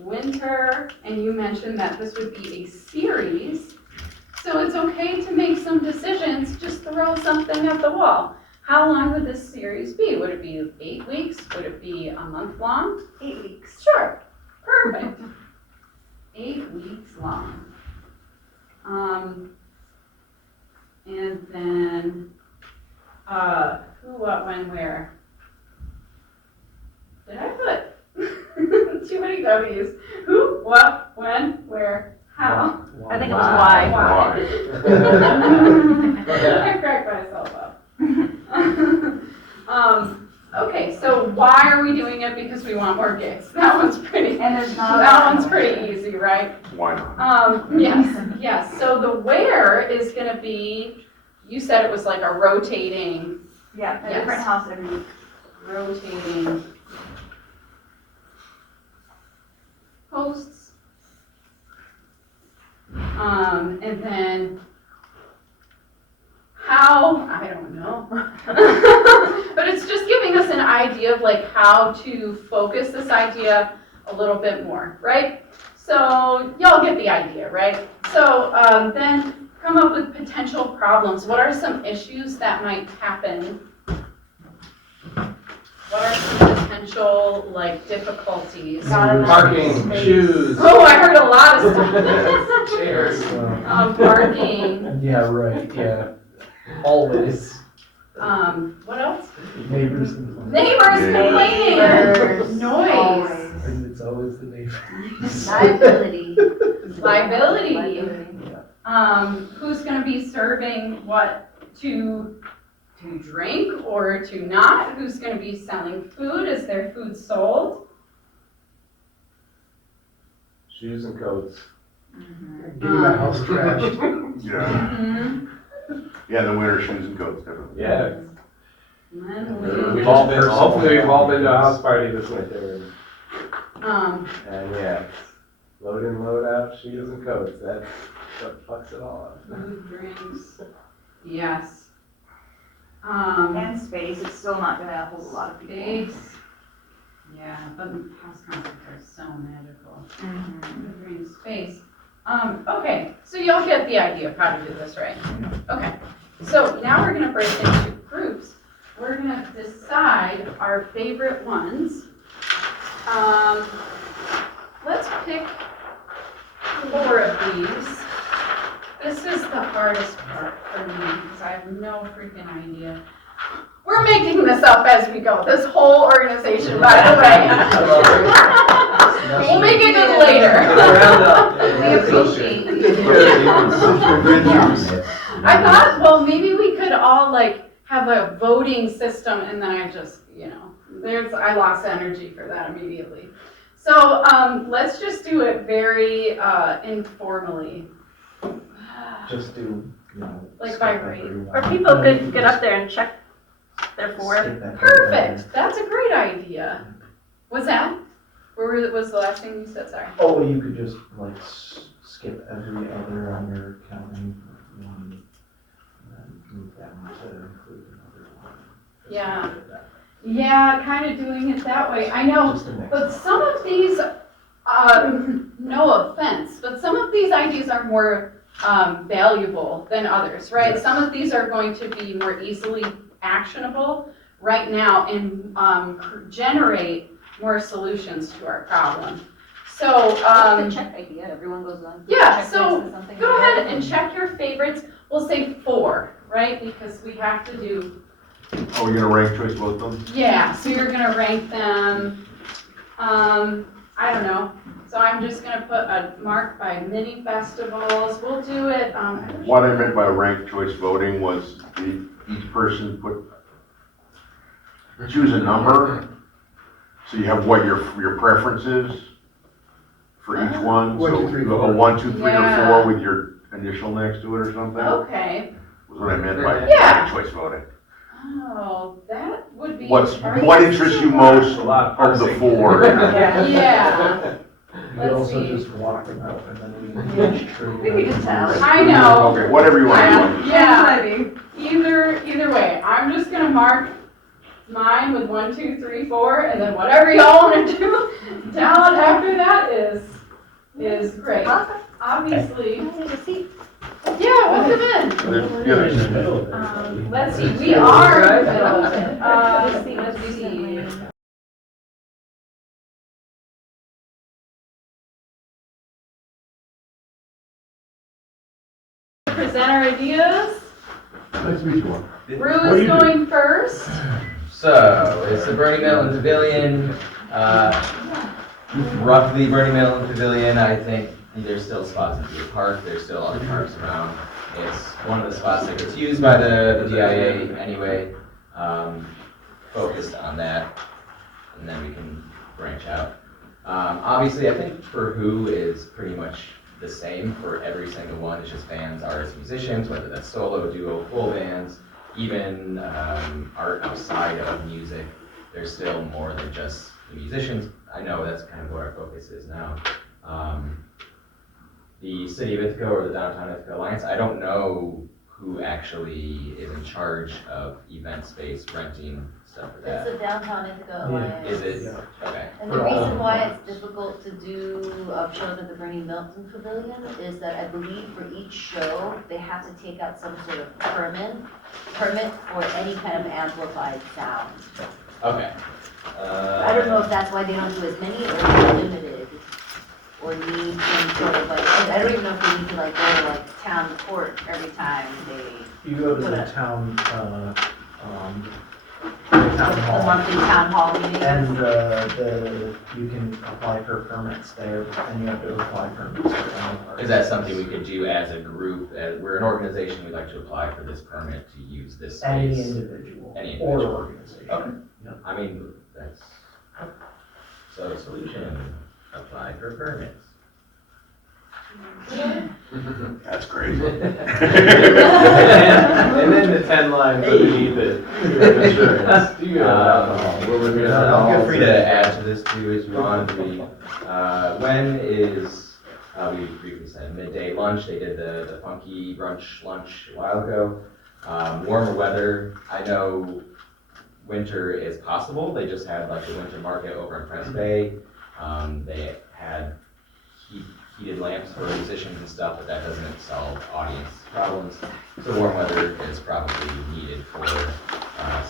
Winter, and you mentioned that this would be a series. So it's okay to make some decisions, just throw something at the wall. How long would this series be? Would it be 8 weeks? Would it be a month long? 8 weeks. Sure, perfect. 8 weeks long. And then, who, what, when, where? Did I put too many W's? Who, what, when, where, how? I think it was why. I cracked myself up. Okay, so why are we doing it? Because we want more gigs. That one's pretty, And there's not. that one's pretty easy, right? Why not? Yes, so the where is gonna be, you said it was like a rotating, Yeah, a Yes. different house every week. rotating hosts. And then how, I don't know. But it's just giving us an idea of like how to focus this idea a little bit more, right? So y'all get the idea, right? So then come up with potential problems. What are some issues that might happen? What are some potential like difficulties? Parking, shoes. Oh, I heard a lot of stuff. Chairs. Parking. Yeah, right, yeah. Always. What else? Neighbors complain. Neighbors Neighbors. complaining. Noise. Always. And it's always the neighbors. Liability. Liability. Who's gonna be serving what to drink or to not? Who's gonna be selling food? Is there food sold? Shoes and coats. Getting my house trashed. Yeah, Mm-hmm. yeah, the winter shoes and coats, definitely. Yeah. Then We've all been, hopefully we've all been to a house party this winter. And yeah, load in, load out, shoes and coats. That's what fucks it all up. food, drinks, yes. And space, it's still not gonna hold a lot of people. Space. Yeah, but house concerts are so magical. Mhm. Green space. Okay, so y'all get the idea of how to do this, right? Okay, so now we're gonna break into groups. We're gonna decide our favorite ones. Let's pick 4 of these. This is the hardest part for me because I have no freaking idea. We're making this up as we go. This whole organization, by the way. We'll make it good later. We appreciate you. I thought, well, maybe we could all like have a voting system, and then I just, I lost energy for that immediately. So let's just do it very informally. Just do, Like skip vibrate. everyone. Or people could get up there and check their Skip 4. that Perfect. That's a great idea. What's that? Where was the last thing you said? Sorry. Oh, you could just like skip every other on your counting one, and then move that one to include another one. Just Yeah. do that. Yeah, kind of doing it that way. I know, Just the next but one. some of these, no offense, but some of these ideas are more valuable than others, right? Yes. Some of these are going to be more easily actionable right now and generate more solutions to our problem. So, It's a check idea, everyone goes on. Yeah, check so next to something. go ahead and check your favorites. We'll say 4, right? Because we have to do, Are we gonna rank choice both of them? yeah, so you're gonna rank them, I don't know. So I'm just gonna put a mark by mini festivals. We'll do it, What I meant by ranked choice voting was each person choose a number, so you have what your preference is for each one. 1, 2, So 3, you have a 4. 1, 2, 3, or Yeah. 4 with your initial next to it or something, okay. was what I meant by Yeah. ranked choice voting. Oh, that would be. What interests you most A lot of of the parsing. 4? Yeah, You Let's could also see. just walk them out and then we can each tree. We could just tell. I know. Okay, whatever you want to do. Yeah, either way, I'm just gonna mark mine with 1, 2, 3, 4, and then whatever y'all want to do down after that is great. Obviously, yeah, welcome in. Let's see, we are in the middle of it. Let's see. Present our ideas. Nice to meet you all. Rue is going first. So, it's the Bernie Mellon Pavilion, roughly Bernie Mellon Pavilion. I think there's still spots in the park, there's still other parks around. It's one of the spots that gets used by the DIA anyway, focused on that, and then we can branch out. Obviously, I think for who is pretty much the same for every single one. It's just bands, artists, musicians, whether that's solo, duo, full bands, even art outside of music. There's still more than just the musicians. I know that's kind of where our focus is now. The City of Ithaca or the Downtown Ithaca Alliance, I don't know who actually is in charge of event space, renting, stuff like that. It's the Downtown Ithaca Alliance. Is it? Okay. And the reason why it's difficult to do shows at the Bernie Milton Pavilion is that I believe for each show, they have to take out some sort of permit for any kind of amplified sound. Okay. I don't know if that's why they don't do as many or if they're limited, or need some sort of like, I don't even know if they need to like go to like town court every time they, You go to Put the it- town the hall. monthly town hall meetings. And you can apply for permits there, and you have to apply permits for town parks. Is that something we could do as a group? We're an organization, we'd like to apply for this permit to use this space. Any individual. Any Or individual. organization. Okay. Yeah. I mean, that's, so solution, apply for permits. That's crazy. And then the 10 lines underneath it. You have insurance. You have alcohol. We'll look at alcohol. Feel free to add to this too as you want. When is, we briefly said midday lunch, they did the funky brunch lunch a while ago. Warmer weather, I know winter is possible, they just had like the winter market over in Press Bay. They had heated lamps for musicians and stuff, but that doesn't solve audience problems. So warm weather is probably needed for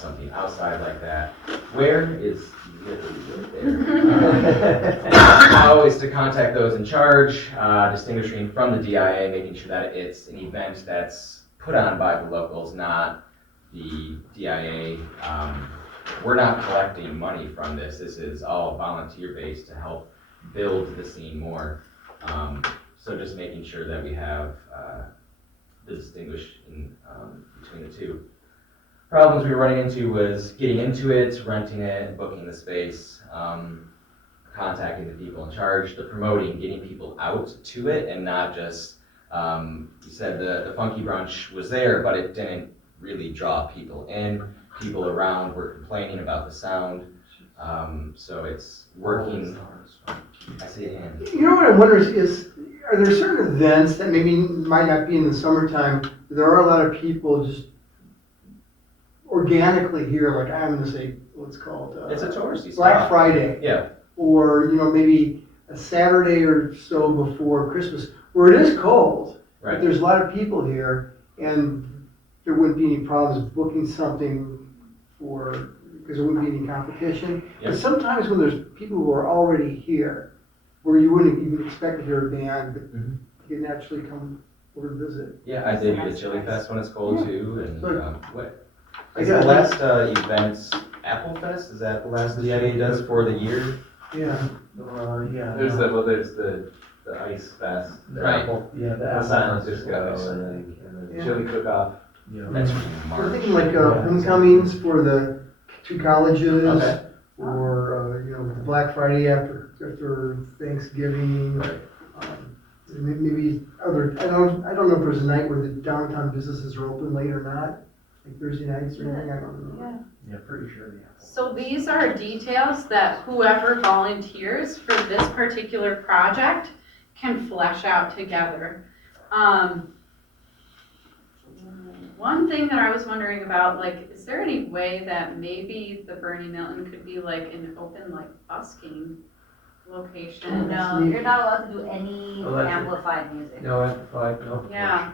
something outside like that. Where is literally right there. How is to contact those in charge, distinguishing from the DIA, making sure that it's an event that's put on by the locals, not the DIA. We're not collecting money from this. This is all volunteer-based to help build the scene more. So just making sure that we have the distinguishing between the two. Problems we were running into was getting into it, renting it, booking the space, contacting the people in charge, the promoting, getting people out to it, and not just, you said the funky brunch was there, but it didn't really draw people in. People around were complaining about the sound, so it's working. I see a hand. You know what I wonder is are there certain events that maybe might not be in the summertime, there are a lot of people just organically here, like I'm gonna say, what's called? It's a touristy Black spot. Friday. Yeah. Or, maybe a Saturday or so before Christmas, where it is cold. Right. But there's a lot of people here, and there wouldn't be any problems booking something because there wouldn't be any competition. Yep. But sometimes when there's people who are already here, where you wouldn't even expect to hear a band, but Mhm. you can actually come over to visit. Yeah, I did the Chili Fest when it's cold too, and what? I Is got the it. last event Apple Fest? Is that the last DIA does for the year? Yeah. Yeah. There's the Ice Fest. Right. The San Francisco, and then Yeah. Chili Cook-Off. Yeah. That's We're March. thinking like homecomings for the two colleges. Okay. Or, the Black Friday after Thanksgiving. Right. Maybe other, I don't know if there's a night where the downtown businesses are open late or not, like Thursday nights or anything, I don't know. Yeah, pretty sure, yeah. So these are details that whoever volunteers for this particular project can flesh out together. One thing that I was wondering about, like, is there any way that maybe the Bernie Milton could be like an open, like, busking location? No, you're not allowed to do any Electric. amplified music. No amplified, no. Yeah.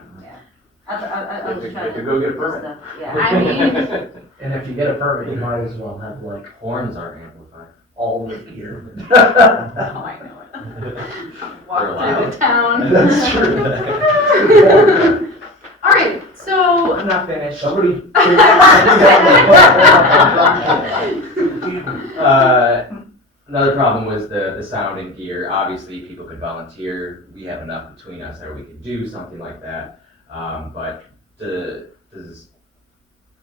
I was They trying could to. go get a permit. Yeah. I mean, And if you get a permit, you might as well have like Horns are amplified. all the gear. oh, I know it. Walk through the town. That's true. All right, so I'm not finished. Somebody. Another problem was the sound and gear. Obviously, people could volunteer. We have enough between us that we could do something like that. But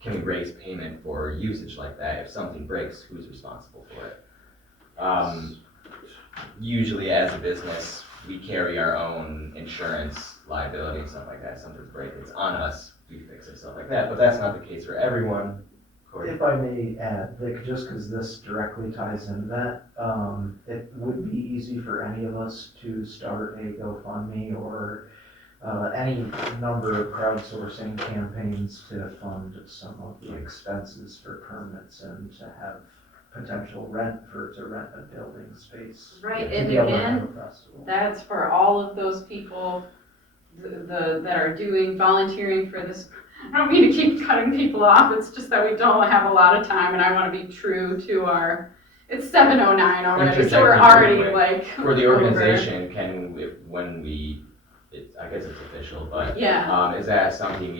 can we raise payment for usage like that? If something breaks, who's responsible for it? Usually, as a business, we carry our own insurance liability and stuff like that. If something's break, it's on us. We fix it, stuff like that. But that's not the case for everyone. Corey? If I may add, Vic, just because this directly ties into that, it would be easy for any of us to start a GoFundMe or any number of crowdsourcing campaigns to fund some of the expenses for permits and to have potential to rent a building space. right, to and be able to have again, a festival. that's for all of those people that are doing volunteering for this. I don't mean to keep cutting people off, it's just that we don't have a lot of time and I want to be true to our, it's 7:09 already, so we're Interjecting already real quick. like. For the over. organization, I guess it's official, but Yeah, is that something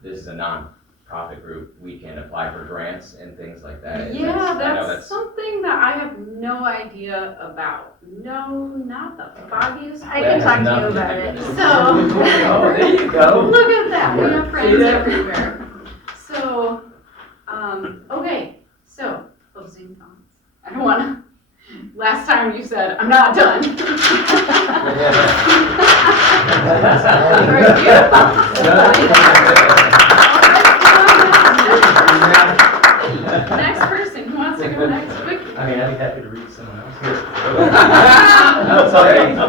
this is a non-profit group, we can apply for grants and things like that? yeah, I know that's something that I have no idea about. No, not the foggiest. I can talk to you nothing about to do it. with it. So. Oh, there you go. Look at that, we have See friends that? everywhere. So, okay, so closing thoughts. I don't wanna, last time you said, I'm not done. Right, next person, who wants to go next? Quick. I mean, I'd be happy to read someone else. That's okay. The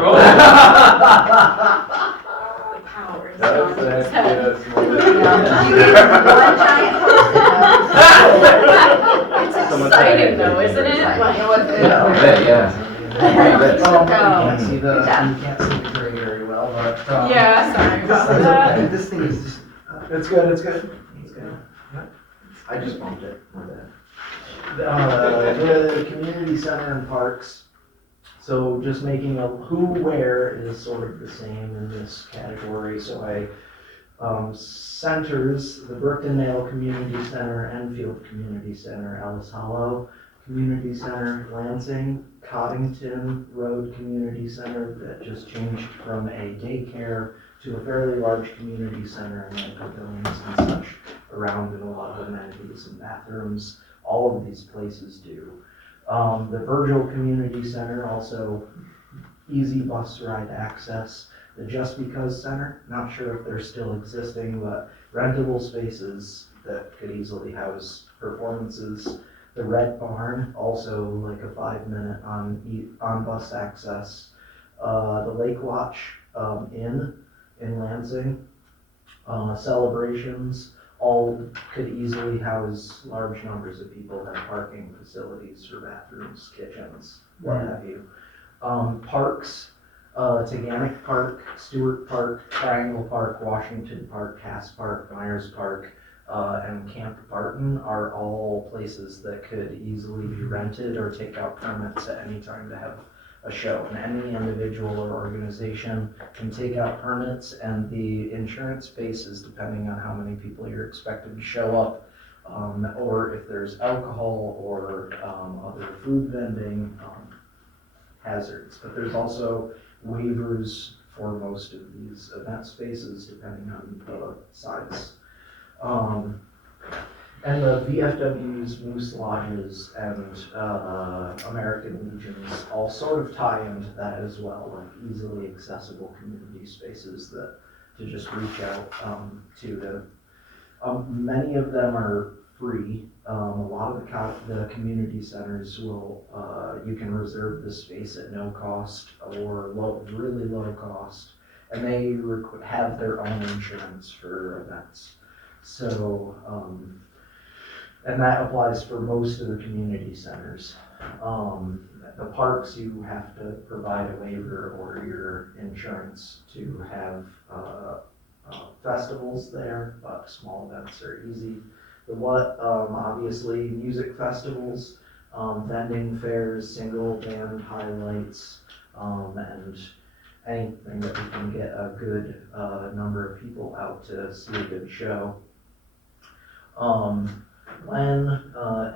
power is That's, on his that's, head. that's You more. gave one giant It's Someone exciting said- though, isn't it? Like- It was, Yeah. Well, Go. you can't see you can't see the gray very well, but. Yeah, sorry about This- that. This thing is just, It's good, it's good. It's good. I just bumped it. My bad. The community center and parks. So just making who, where is sort of the same in this category. So centers, the Brookendale Community Center, Enfield Community Center, Ellis Hollow Community Center, Lansing, Coddington Road Community Center that just changed from a daycare to a fairly large community center and had pavilions and such around and a lot of amenities and bathrooms. All of these places do. The Virgil Community Center, also easy bus ride access. The Just Because Center, not sure if they're still existing, but rentable spaces that could easily house performances. The Red Barn, also like a 5-minute on bus access. The Lake Watch Inn in Lansing. Celebrations, all could easily house large numbers of people, have parking facilities for bathrooms, kitchens, what have you. Parks, Taganic Park, Stewart Park, Triangle Park, Washington Park, Cass Park, Myers Park, and Camp Barton are all places that could easily be rented or take out permits at any time to have a show. And any individual or organization can take out permits, and the insurance bases, depending on how many people you're expected to show up, or if there's alcohol or other food vending hazards. But there's also waivers for most of these event spaces, depending on the size. And the VFWs, Moose Lodges, and American Legions all sort of tie into that as well, like easily accessible community spaces that to just reach out to. Many of them are free. A lot of the community centers will, you can reserve the space at no cost or really low cost, and they have their own insurance for events. So, and that applies for most of the community centers. The parks, you have to provide a waiver or your insurance to have festivals there, but small events are easy. Obviously, music festivals, vending fairs, single band highlights, and anything that we can get a good number of people out to see a good show. When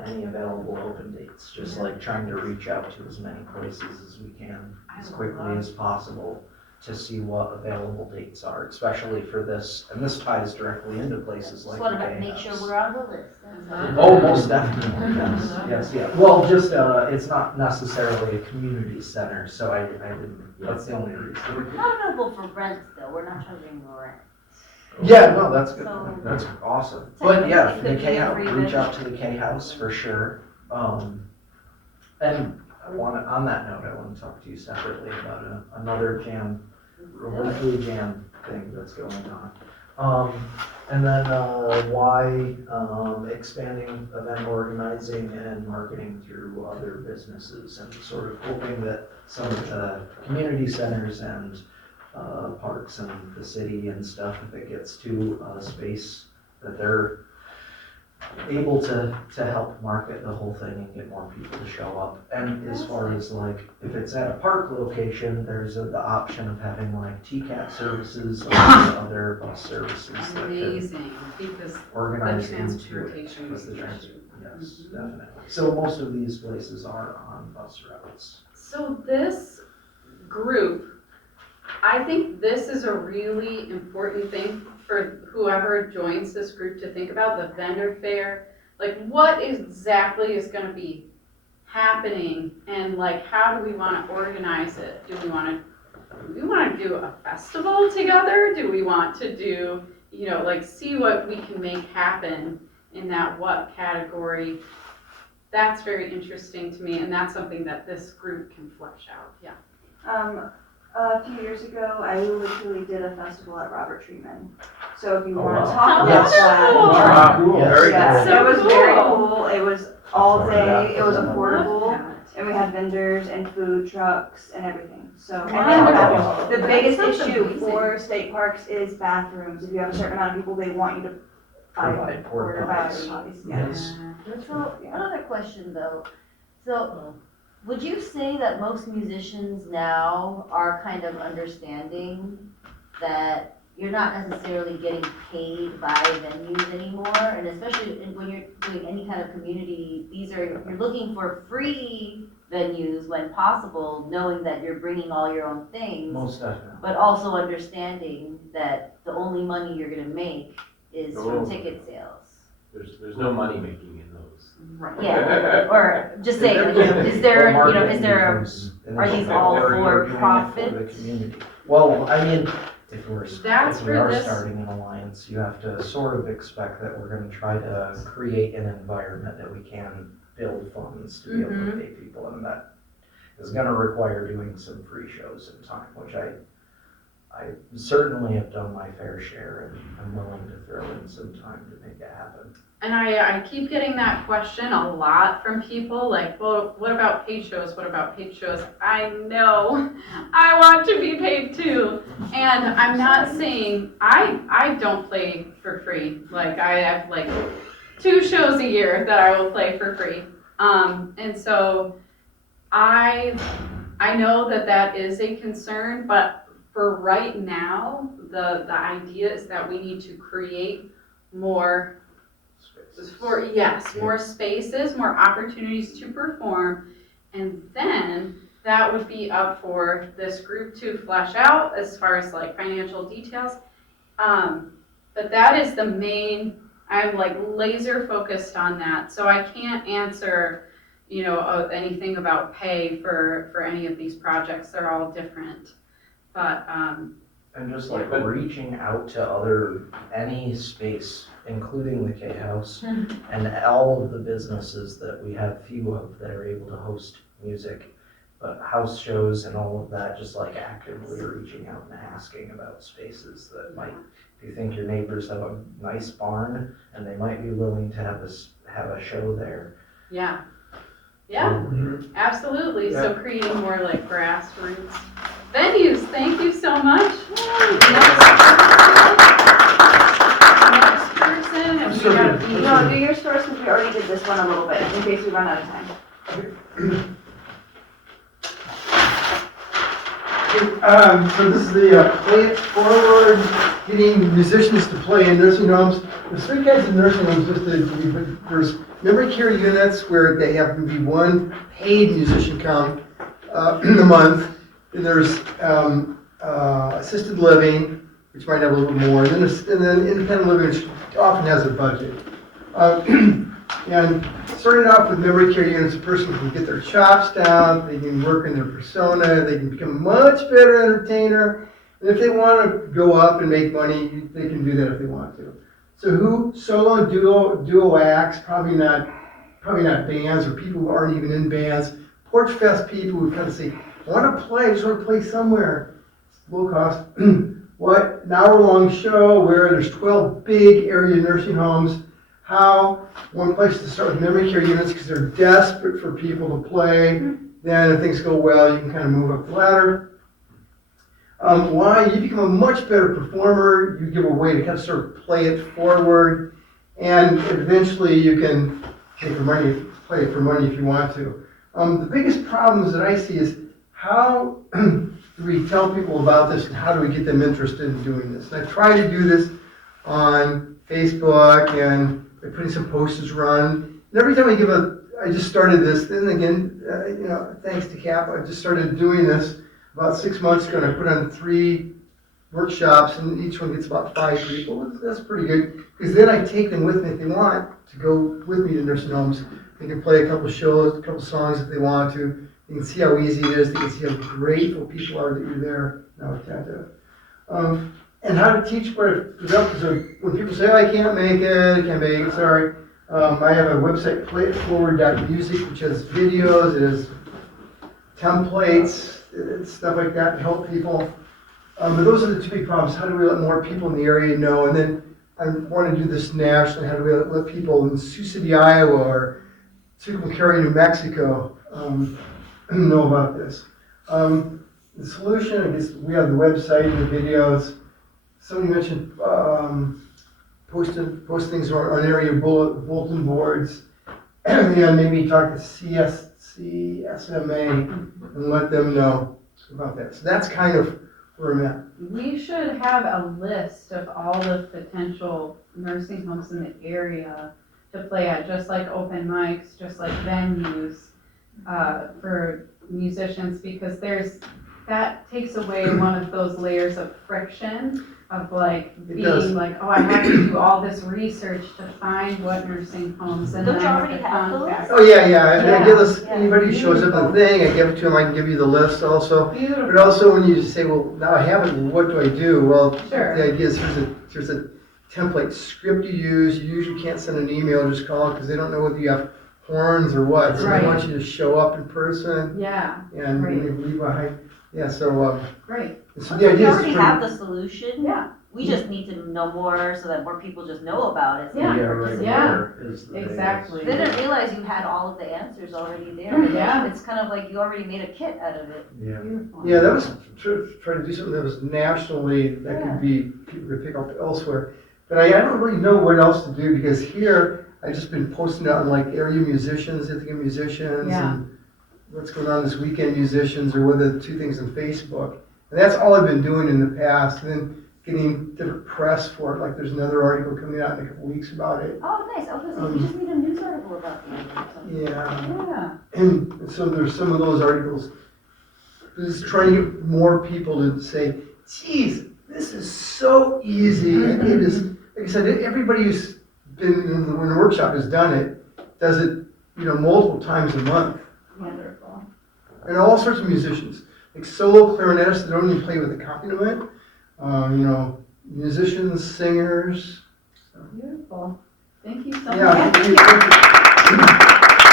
any available open dates, just like trying to reach out to as many places as we can as quickly as possible to see what available dates are, especially for this, and this ties directly into places like Just the wanna Gay make sure House. we're on the list, that's all. Oh, most definitely, yes, yeah. Well, just, it's not necessarily a community center, so I didn't, that's the only reason. Accountable for rent though, we're not charging rent. Yeah, no, that's good, So- that's awesome. But yeah, It the could be K a House, free reach out visit. to the K House for sure. And on that note, I want to talk to you separately about another jam, a weekly jam thing that's going on. And then why expanding event organizing and marketing through other businesses, and sort of hoping that some of the community centers and parks and the city and stuff, if it gets to a space that they're able to help market the whole thing and get more people to show up. And as far as like, if it's at a park location, there's the option of having like TCAT services or other bus services that could Amazing, because organize the into it. transportation with is the the trans- issue. Yes, definitely. So most of these places are on bus routes. So this group, I think this is a really important thing for whoever joins this group to think about, the vendor fair. Like, what exactly is gonna be happening, and like, how do we wanna organize it? Do we wanna do a festival together? Do we want to do, like, see what we can make happen in that what category? That's very interesting to me, and that's something that this group can flesh out, yeah. A few years ago, I literally did a festival at Robert Treatman. So if you Oh, want to wow. talk How about that. wonderful. Cool. Very Yeah, cool. it was So very cool. cool. It was all day, it was Love affordable, that. and we had vendors and food trucks and everything. So, Wonderful. the biggest That sounds issue amazing. for state parks is bathrooms. If you have a certain amount of people, they want you to Provide porta potties. potties. Yes. So, another question though, so would you say that most musicians now are kind of understanding that you're not necessarily getting paid by venues anymore? And especially when you're doing any kind of community, you're looking for free venues when possible, knowing that you're bringing all your own things, Most definitely. but also understanding that the only money you're gonna make is from Oh. ticket sales. There's no money making in those. Right. Yeah, or just saying, like, is there, are these all for For the profit? community. Well, I mean, if we That's are for this- starting an alliance, you have to sort of expect that we're gonna try to create an environment that we can build funds to be able to pay people, and that is gonna require doing some free shows in time, which I certainly have done my fair share, and I'm willing to throw in some time to make it happen. And I keep getting that question a lot from people, like, well, what about paid shows? What about paid shows? I know, I want to be paid too. And I'm not saying, I don't play for free. Like, I have like 2 shows a year that I will play for free. And so I know that is a concern, but for right now, the idea is that we need to create more more spaces, more opportunities to perform, and then that would be up for this group to flesh out as far as like financial details. But that is the main, I'm like laser focused on that, so I can't answer, anything about pay for any of these projects. They're all different, but And just like reaching out to any space, including the K House, and all of the businesses that we have few of that are able to host music, house shows and all of that, just like actively reaching out and asking about spaces that might, if you think your neighbors have a nice barn and they might be willing to have a show there. Yeah. Yeah, absolutely. So creating more like grassroots venues. Thank you so much. Next person, and we got No, do yours first, because we already did this one a little bit, in case we run out of time. So this is the Play It Forward, getting musicians to play in nursing homes. There's three kinds of nursing homes listed. There's memory care units where they have to be one paid musician come in the month. And there's assisted living, which might have a little more. And then independent living, which often has a budget. And starting off with memory care units, a person can get their chops down, they can work in their persona, they can become a much better entertainer. And if they want to go up and make money, they can do that if they want to. So solo and duo acts, probably not bands or people who aren't even in bands. Porch Fest people who kind of say, I want to play, I just want to play somewhere. It's low cost. What, an hour-long show where there's 12 big area nursing homes. How, one place to start with memory care units because they're desperate for people to play. Then if things go well, you can kind of move up the ladder. Why? You become a much better performer. You give a way to kind of sort of play it forward. And eventually you can take the money, play it for money if you want to. The biggest problems that I see is how do we tell people about this and how do we get them interested in doing this? And I try to do this on Facebook and by putting some posters around. And every time I just started this, then again, thanks to Cap, I just started doing this about 6 months ago, and I put on 3 workshops, and each one gets about 5 people. That's pretty good, because then I take them with me if they want to go with me to nursing homes. They can play a couple shows, a couple songs if they want to. You can see how easy it is. They can see how grateful people are that you're there now at Ithaca. And how to teach where to develop. So when people say, oh, I can't make it, sorry. I have a website, playitforward.music, which has videos, it has templates, stuff like that to help people. But those are the 2 big problems. How do we let more people in the area know? And then I want to do this nationally. How do we let people in Sioux City, Iowa, or Tucumcari, New Mexico, know about this? The solution, I guess, we have the website and the videos. Somebody mentioned post things on area bulletin boards, and maybe talk to CSMA and let them know about that. So that's kind of where I'm at. We should have a list of all the potential nursing homes in the area to play at, just like open mics, just like venues for musicians, because that takes away one of those layers of friction of like being like, oh, I have to do all this research to find what nursing homes and Don't then you I have already to have those? contact. Oh, yeah. I give this, Yeah. anybody who shows up at the thing, I give it to them, I can give you the list also. Beautiful. But also when you just say, well, now I have it, what do I do? Well, Sure. the idea is here's a template script you use. You usually can't send an email, just call because they don't know whether you have horns or what. So Right. they want you to show up in person Yeah, and Great. they leave behind. Yeah, so, great. so We the idea is already pretty- have the solution. Yeah. We just need to know more so that more people just know about it. so Yeah. they right. participate. Yeah. Is the Exactly. They didn't realize you had all of the answers already there. Yeah. It's kind of like you already made a kit out of it. Yeah. Beautiful. Yeah, that was trying to do something that was nationally, that could be, people could pick up elsewhere. But I don't really know what else to do because here, I've just been posting out on like area musicians, Ithaca musicians, Yeah. and what's going on this weekend musicians, or whether the 2 things on Facebook. And that's all I've been doing in the past. And then getting different press for it, like there's another article coming out in a couple weeks about it. Oh, nice. I was gonna say, we just need a news article about the or something. Yeah. Yeah. And so there's some of those articles, just trying to get more people to say, geez, this is so easy. And it is, like I said, everybody who's been in the workshop has done it, does it, multiple times a month. Wonderful. And all sorts of musicians, like solo clarinetists that don't even play with accompaniment, musicians, singers. Beautiful. Thank you so much. Yeah.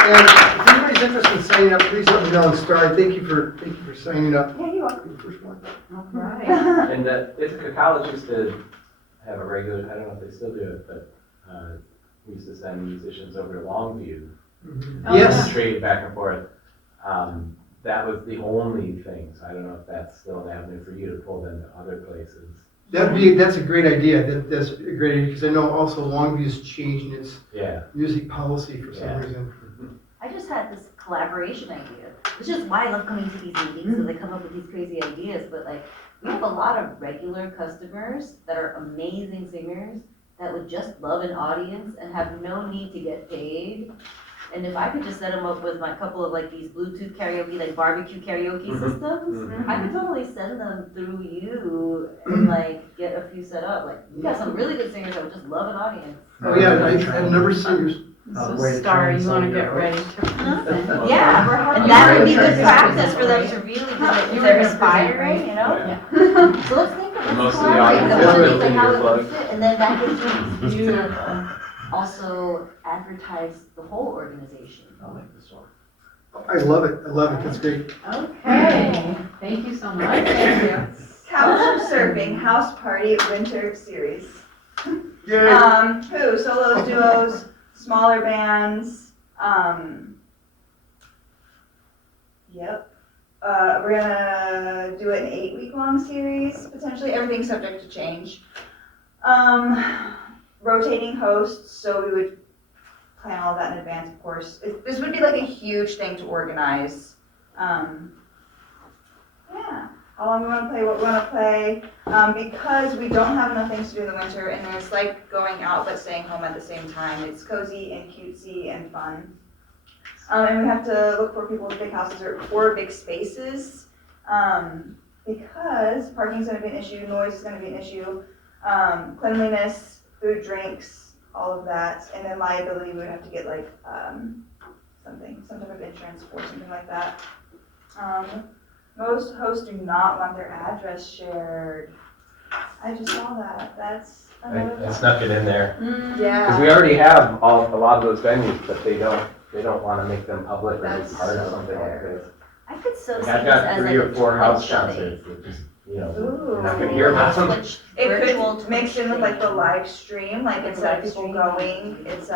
And if anybody's interested in signing signing up, please let me know and start. Thank you for signing up. Yeah, you are. You're the first one. All right. And Ithaca College used to have a regular, I don't know if they still do it, but we used to send musicians over to Longview. Oh, Yes. And trade back and forth. That was the only thing, so I don't know if that's still an avenue for you to pull them to other places. That's a great idea. That's a great idea, because I know also Longview's changing its Yeah. music policy for some Yeah. reason. I just had this collaboration idea, which is why I love coming to these meetings, because I come up with these crazy ideas, but like, we have a lot of regular customers that are amazing singers that would just love an audience and have no need to get paid. And if I could just set them up with my couple of like these Bluetooth karaoke, like barbecue karaoke systems, I could totally send them through you and like get a few set up. Like, we got some really good singers that would just love an audience. Oh, yeah, I have a number of singers. So way to Star, train you some wanna of your get ready folks. to. Yeah, and that would be good practice for them to really, because You they're were aspiring, you know? Yeah. So let's think of, let's Most of the collaborate, audience the is one built thing in how your it plug. would fit, and then that gives you an excuse to also advertise the whole organization. I like this one. I love it, that's great. Okay, thank you so much. Thank you. Couch surfing house party winter series. Yay! Who? Solos, duos, smaller bands. Yep. We're gonna do it an 8-week-long series, potentially. Everything's subject to change. Rotating hosts, so we would plan all that in advance, of course. This would be like a huge thing to organize. Yeah. How long we want to play, what we want to play, because we don't have enough things to do in the winter, and it's like going out but staying home at the same time. It's cozy and cutesy and fun. And we have to look for people with big houses or big spaces, because parking's going to be an issue, noise is going to be an issue, cleanliness, food, drinks, all of that, and then liability, we would have to get like some type of insurance for something like that. Most hosts do not want their address shared. I just saw that. That's another. I snuck it in there. Yeah. Because we already have a lot of those venues, but they don't want to make them public or That's be part of so something like fair. this. I could so Like, see I've this got as 3 like or a 4 house Twitch thing. concerts that just, Ooh. not gonna hear about them. Twitch, It virtual could mix in with like the live stream, like Like a instead of live people stream. going, it's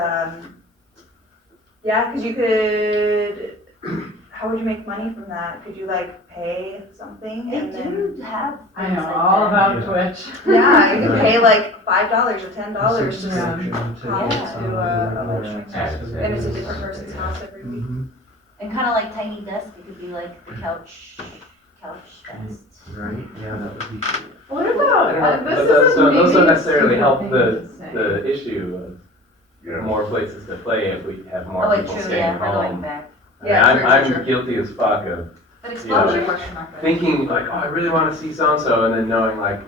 yeah, because you could. How would you make money from that? Could you like pay something They and then? do have I things know like all that. about Twitch. Yeah, you could Right. pay like $5 or $10 to Subscription to Yeah. get some To, regular live stream access to and it's a videos different and person's stuff. house every week. Mhm. And kind of like Tiny Desk, it could be like the couch fest. Right, yeah, that would be cool. What about, But this those is don't- those don't maybe a necessarily stupid help thing the, to say. the issue Yeah. of more places to play if we have more Oh, wait, people true, staying yeah, we're going home. back. I mean, Yeah, I'm true, true. guilty as fuck of But Yeah. exposure question mark. thinking like, oh, I really want to see so-and-so, and then knowing like,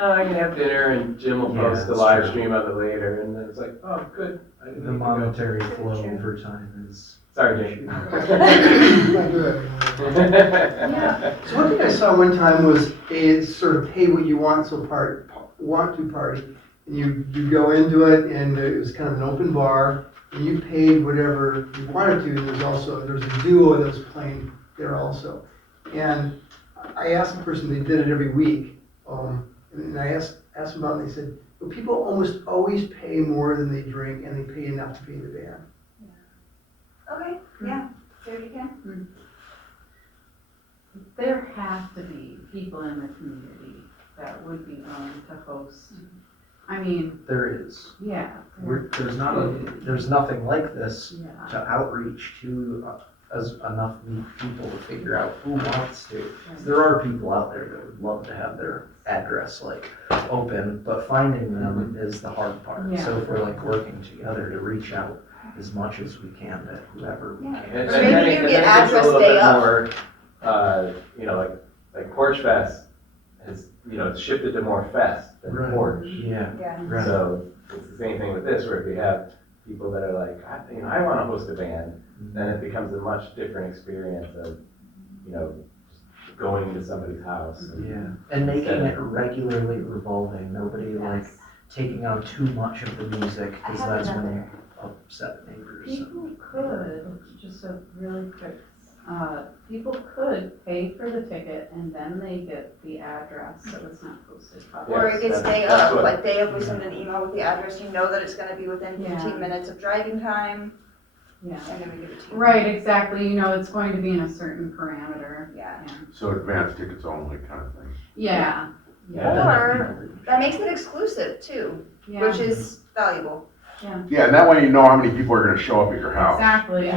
oh, I'm gonna have dinner and Jim will Yeah, post a that's live true. stream of it later, and then it's like, oh, good. I didn't The need to go. monetary flow over time is. Sorry, Jim. Not good. Yeah. So one thing I saw one time was a sort of pay what you want to party. And you go into it and it was kind of an open bar and you paid whatever you wanted to. And there's a duo that was playing there also. And I asked the person, they did it every week. And I asked them about it and they said, well, people almost always pay more than they drink and they pay enough to pay the band. Okay, yeah, there you can. There have to be people in the community that would be willing to host. I mean, There is. yeah. There's nothing like this Yeah. to outreach to as enough people to figure out who wants to. There are people out there that would love to have their address like open, but finding them is the hard part. Yeah. So if we're like working together to reach out as much as we can to whoever we Yeah. can. And- Or and maybe then you it- get then it gets a address little day bit up. more, like Porch Fest has, it's shifted to more fest than Right. porch. Yeah, Yeah. right. So it's the same thing with this, where if you have people that are like, I want to host a band, then it becomes a much different experience of, just going to somebody's house. And, Yeah, and making it regularly revolving, nobody like taking on too much of the music, I because haven't that's done when there. you upset neighbors. People could, just a really quick people could pay for the ticket and then they get the address, so it's not posted publicly. Or it gets Yes, day that's of, what- like day of, we send an email with the address, you know that it's gonna be within Yeah. 15 minutes of driving time, Yeah, and then we give it to you. right, exactly, you know, it's going to be in a certain parameter. Yeah. So advanced tickets only kind of thing. Yeah, Or that makes it exclusive too, yeah, which is valuable. Yeah, and that way you know how many people are gonna show up at your house. exactly,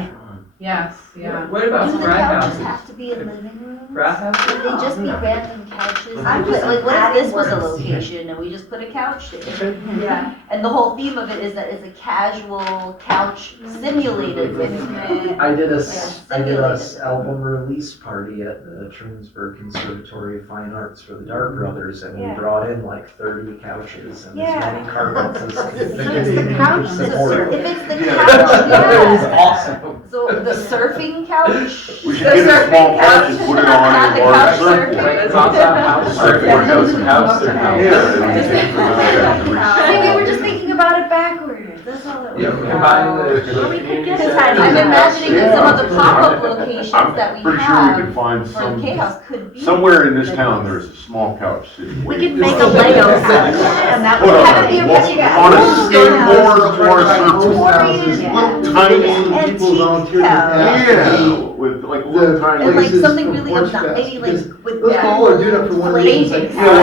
yes, yeah. What about Do the frat couches houses? have to be in living rooms? Frat houses? Would they just be random couches? I'm just Like, what if adding this was a words. location and we just put a couch there? Yeah. And the whole theme of it is that it's a casual couch simulated living. I did a Simulated. album release party at the Trumansburg Conservatory of Fine Arts for the Dart Brothers, and we Yeah. brought in like 30 couches and as Yeah. many carpets as So it's the couch, supported. if it's the Yeah. couch, It was yeah. awesome. So the surfing couch? We should get a small couch and put it on Not a the large couch surfboard. surfing. It's also house surfing. House or house. I mean, we were just thinking about it backwards, that's all it was. Yeah, Combine the. Or we could get community I'm center. imagining that some of the pop-up locations that we I'm pretty sure we have could find for the K-House some, could be. somewhere in this town, there's a small couch sitting. We waiting could make for a us. Lego house, and that Put would on have it be a on a skateboard or a surfboard. Houses, Yeah. little Tiny- tiny people Antique volunteer in the couch. past. Yeah, with like little tiny. And like places something for really porch obnoxious, fest, maybe like because with Those people are doing it for one reason. paintings. Yeah,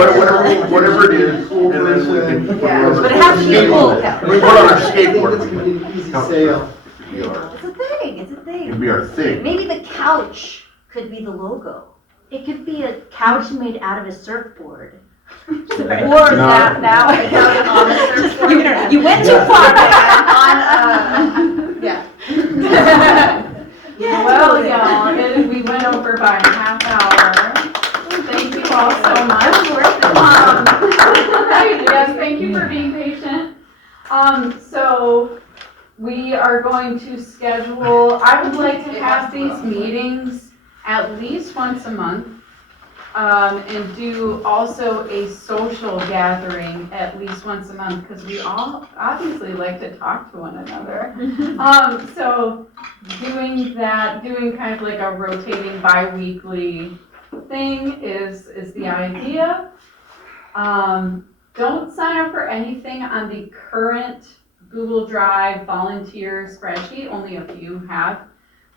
whatever it is, and then we can put it on a But it has to be a full skateboard. couch. We put on a I think skateboard. it's gonna be an easy Couch sale. It'd be our- It's a thing, it's a thing. It'd be our thing. Maybe the couch could be the logo. It could be a couch made out of a surfboard. Or No. that, now, on a surfboard. You went too far, Yeah. Well, y'all, we went over by a half hour. Thank you all so much. Yes, thank you for being patient. So we are going to schedule, I would like to have these meetings at least once a month. And do also a social gathering at least once a month, because we all obviously like to talk to one another. So doing that, doing kind of like a rotating bi-weekly thing is the idea. Don't sign up for anything on the current Google Drive volunteer spreadsheet, only a few have.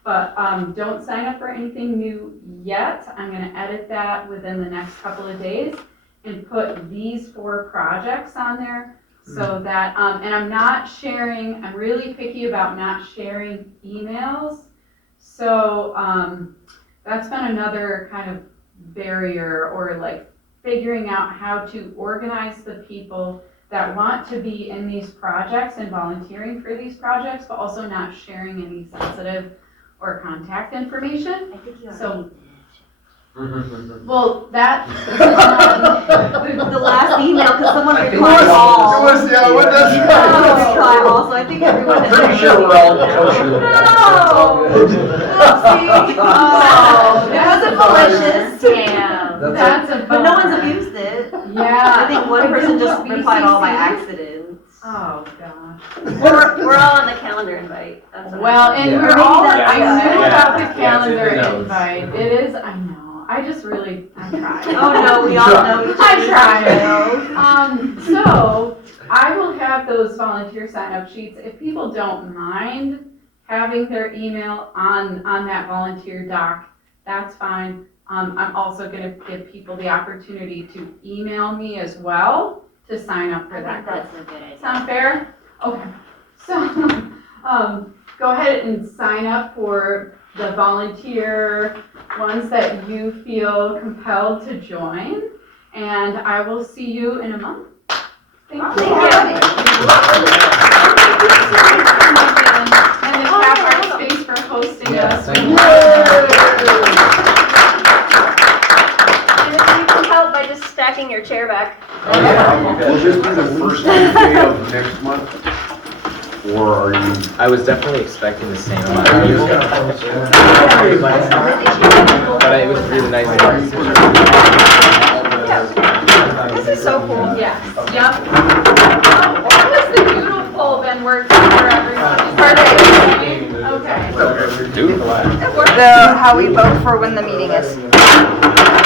But don't sign up for anything new yet. I'm gonna edit that within the next couple of days and put these 4 projects on there so that, and I'm not sharing, I'm really picky about not sharing emails. So that's been another kind of barrier, or like figuring out how to organize the people that want to be in these projects and volunteering for these projects, but also not sharing any sensitive or contact information. I think you So- already Well, that, did. The last email, because someone I think replied it was- all. It was, yeah, what does- Someone replied all, so I think everyone has. Pretty sure we're all kosher. No. Oopsie. Oh, it wasn't malicious. Damn. that's a But no one's bummer. abused it. Yeah. I think one do person just put replied all by BCC. accident. Oh, gosh. We're all on the calendar invite. That's what Well, I'm and Yeah. we're Maybe all, that's- I knew yeah. about the Yeah, it's in calendar the notes. invite. It is, I know, I just really, I tried. Oh no, we all know each I other's tried. So I will have those volunteer sign-up sheets. If people don't mind having their email on that volunteer doc, that's fine. I'm also gonna give people the opportunity to email me as well to sign up for I that think group. that's a good idea. Sound fair? Okay. So, go ahead and sign up for the volunteer ones that you feel compelled to join. And I will see you in a month. Thank you. Thank And the Cap Art Space for hosting us. Thank you. And if you can help by just stacking your chair back. Will this be the first Tuesday of next month? Or are you? I was definitely expecting the same amount I of was people, gonna post it. but it was really nice to This is so cool. Yes, yep. How has the doodle poll been working for everyone? Perfect. Okay. The, how we vote for when the meeting is.